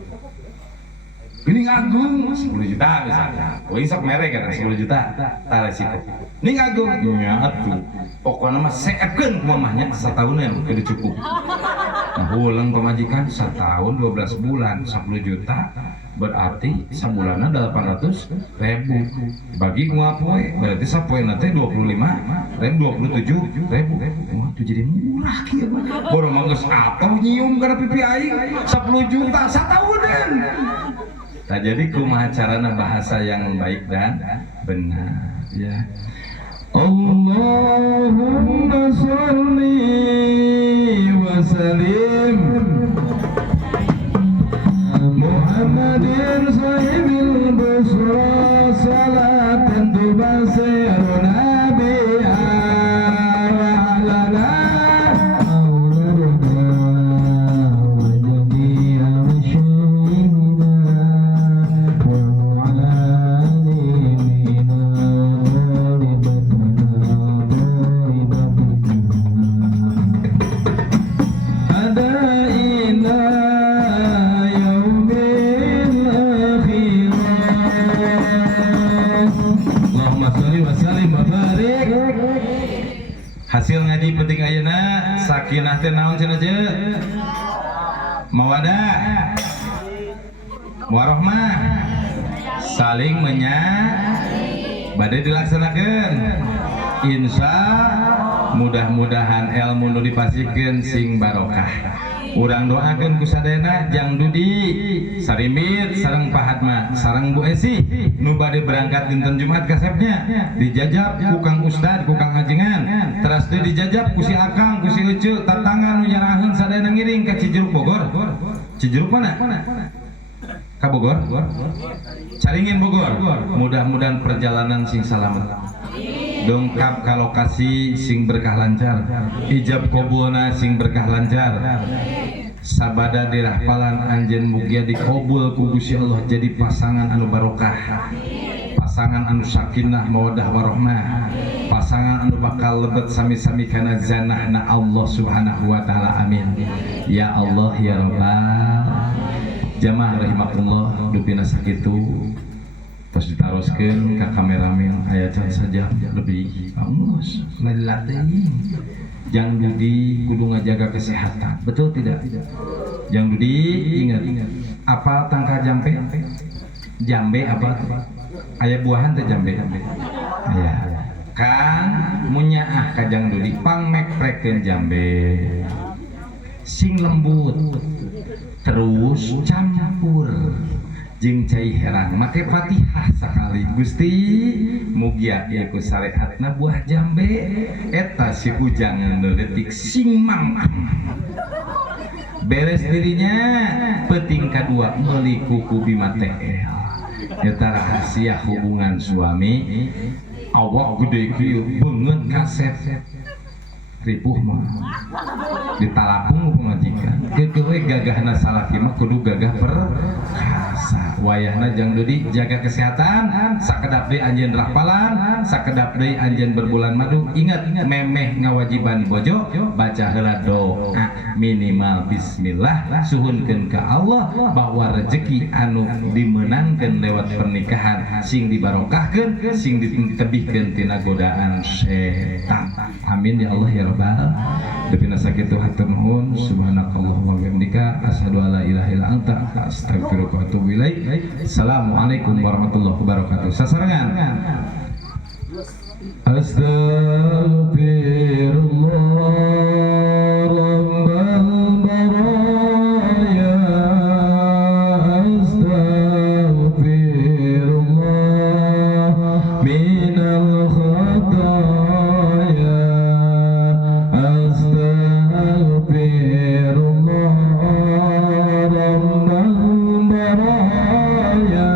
geuning agung 10 juta misalnya uing sok mere kan 10 juta tah resiko ning agung nya atuh pokokna mah seepkeun mamahnya satahunan kudu cukup nah ulang pemajikan setahun 12 bulan 10 juta berarti sebulannya 800.000 bagi nguapoe berarti sapoena teh 25.000 27.000 wah itu jadi murah kieu borong mah geus atoh nyium kana pipi aing 10 juta satahunan. Nah jadi kumaha carana bahasa yang baik dan benar ya. Allahumma sholli wa sallim Muhammadin sahibil busra salatan tubasiruna biha wa lana hasil ngaji penting ayeuna sakinah teh naon cenah je mawadah warahmah saling menyayangi badai dilaksanakan insya mudah-mudahan ilmu nu dipasikeun sing barokah. Urang doakeun ku sadayana Jang Dudi Sarimit sareng Pak Hatma sareng Bu Esi nu bade berangkat dinten Jumat kasepnya dijajab ku Kang Ustad ku Kang Ajengan teras teh dijajab ku si Akang ku si Ece tatangan nu nyaraheun sadayana ngiring ka Cijeruk Bogor. Cijeruk mana? Ka Bogor? Caringin Bogor. Mudah-mudahan perjalanan sing salamet. Dongkap ka lokasi sing berkah lancar, ijab kabulna sing berkah lancar, sabada dirahpalan anjeun mugia dikabul ku Gusti Allah jadi pasangan anu barokah, pasangan anu sakinah mawaddah warahmah, pasangan anu bakal lebet sami-sami kana zanahna Allah Subhanahu wa taala. Amin ya Allah ya Rabbal. Jamaah rahimakumullah, dupina sakitu tos ditaroskeun ka kameramen aya can saja lebih bagus melatih. Jang Dudi kudu ngajaga kesehatan, betul tidak? Jang Dudi ingat apa tangka jambe? Jambe apa? Aya buahan teh jambe. Aya. Kan munyaah ka Jang Dudi pangmekprekeun jambe. Sing lembut terus campur jeung cai herang make Fatihah sakali Gusti mugia ieu ku syariatna buah jambe eta si hujangan leutik sing mangkang beres dirinya penting kadua meuli kuku bima teh eta rahasia hubungan suami awak gede kieu beungeut kaset ripuh mah ditalapung ku majikan kewe gagahna salaki mah kudu gagah perkasa. Wayahna Jang Dudi jaga kesehatan sakedap deui anjeun rahpalan sakedap deui anjeun berbulan madu. Ingat memeh ngawajiban bojo baca heula doa minimal bismillah suhunkeun ka Allah bahwa rezeki anu dimenangkeun lewat pernikahan sing dibarokahkeun sing ditebihkeun tina godaan setan. Amin ya Allah ya Rabbal. Depina sakitu hatur nuhun subhanakallahumma wa bihamdika asyhadu an la ilaha illa anta astaghfiruka wa atubu ilaik. Assalamualaikum warahmatullahi wabarakatuh. Sasarangan Astaghfirullah rabbal baraya astaghfirullah minal khataya astaghfirullah rabbal baraya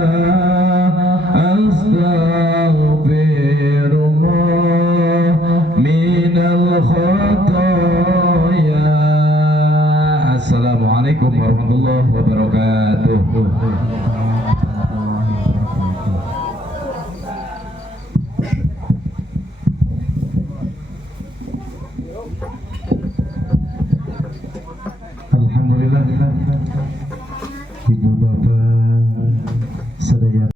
astaghfirullah minal khataya. Assalamualaikum warahmatullahi wabarakatuh. Alhamdulillah, Ibu Bapak sedaya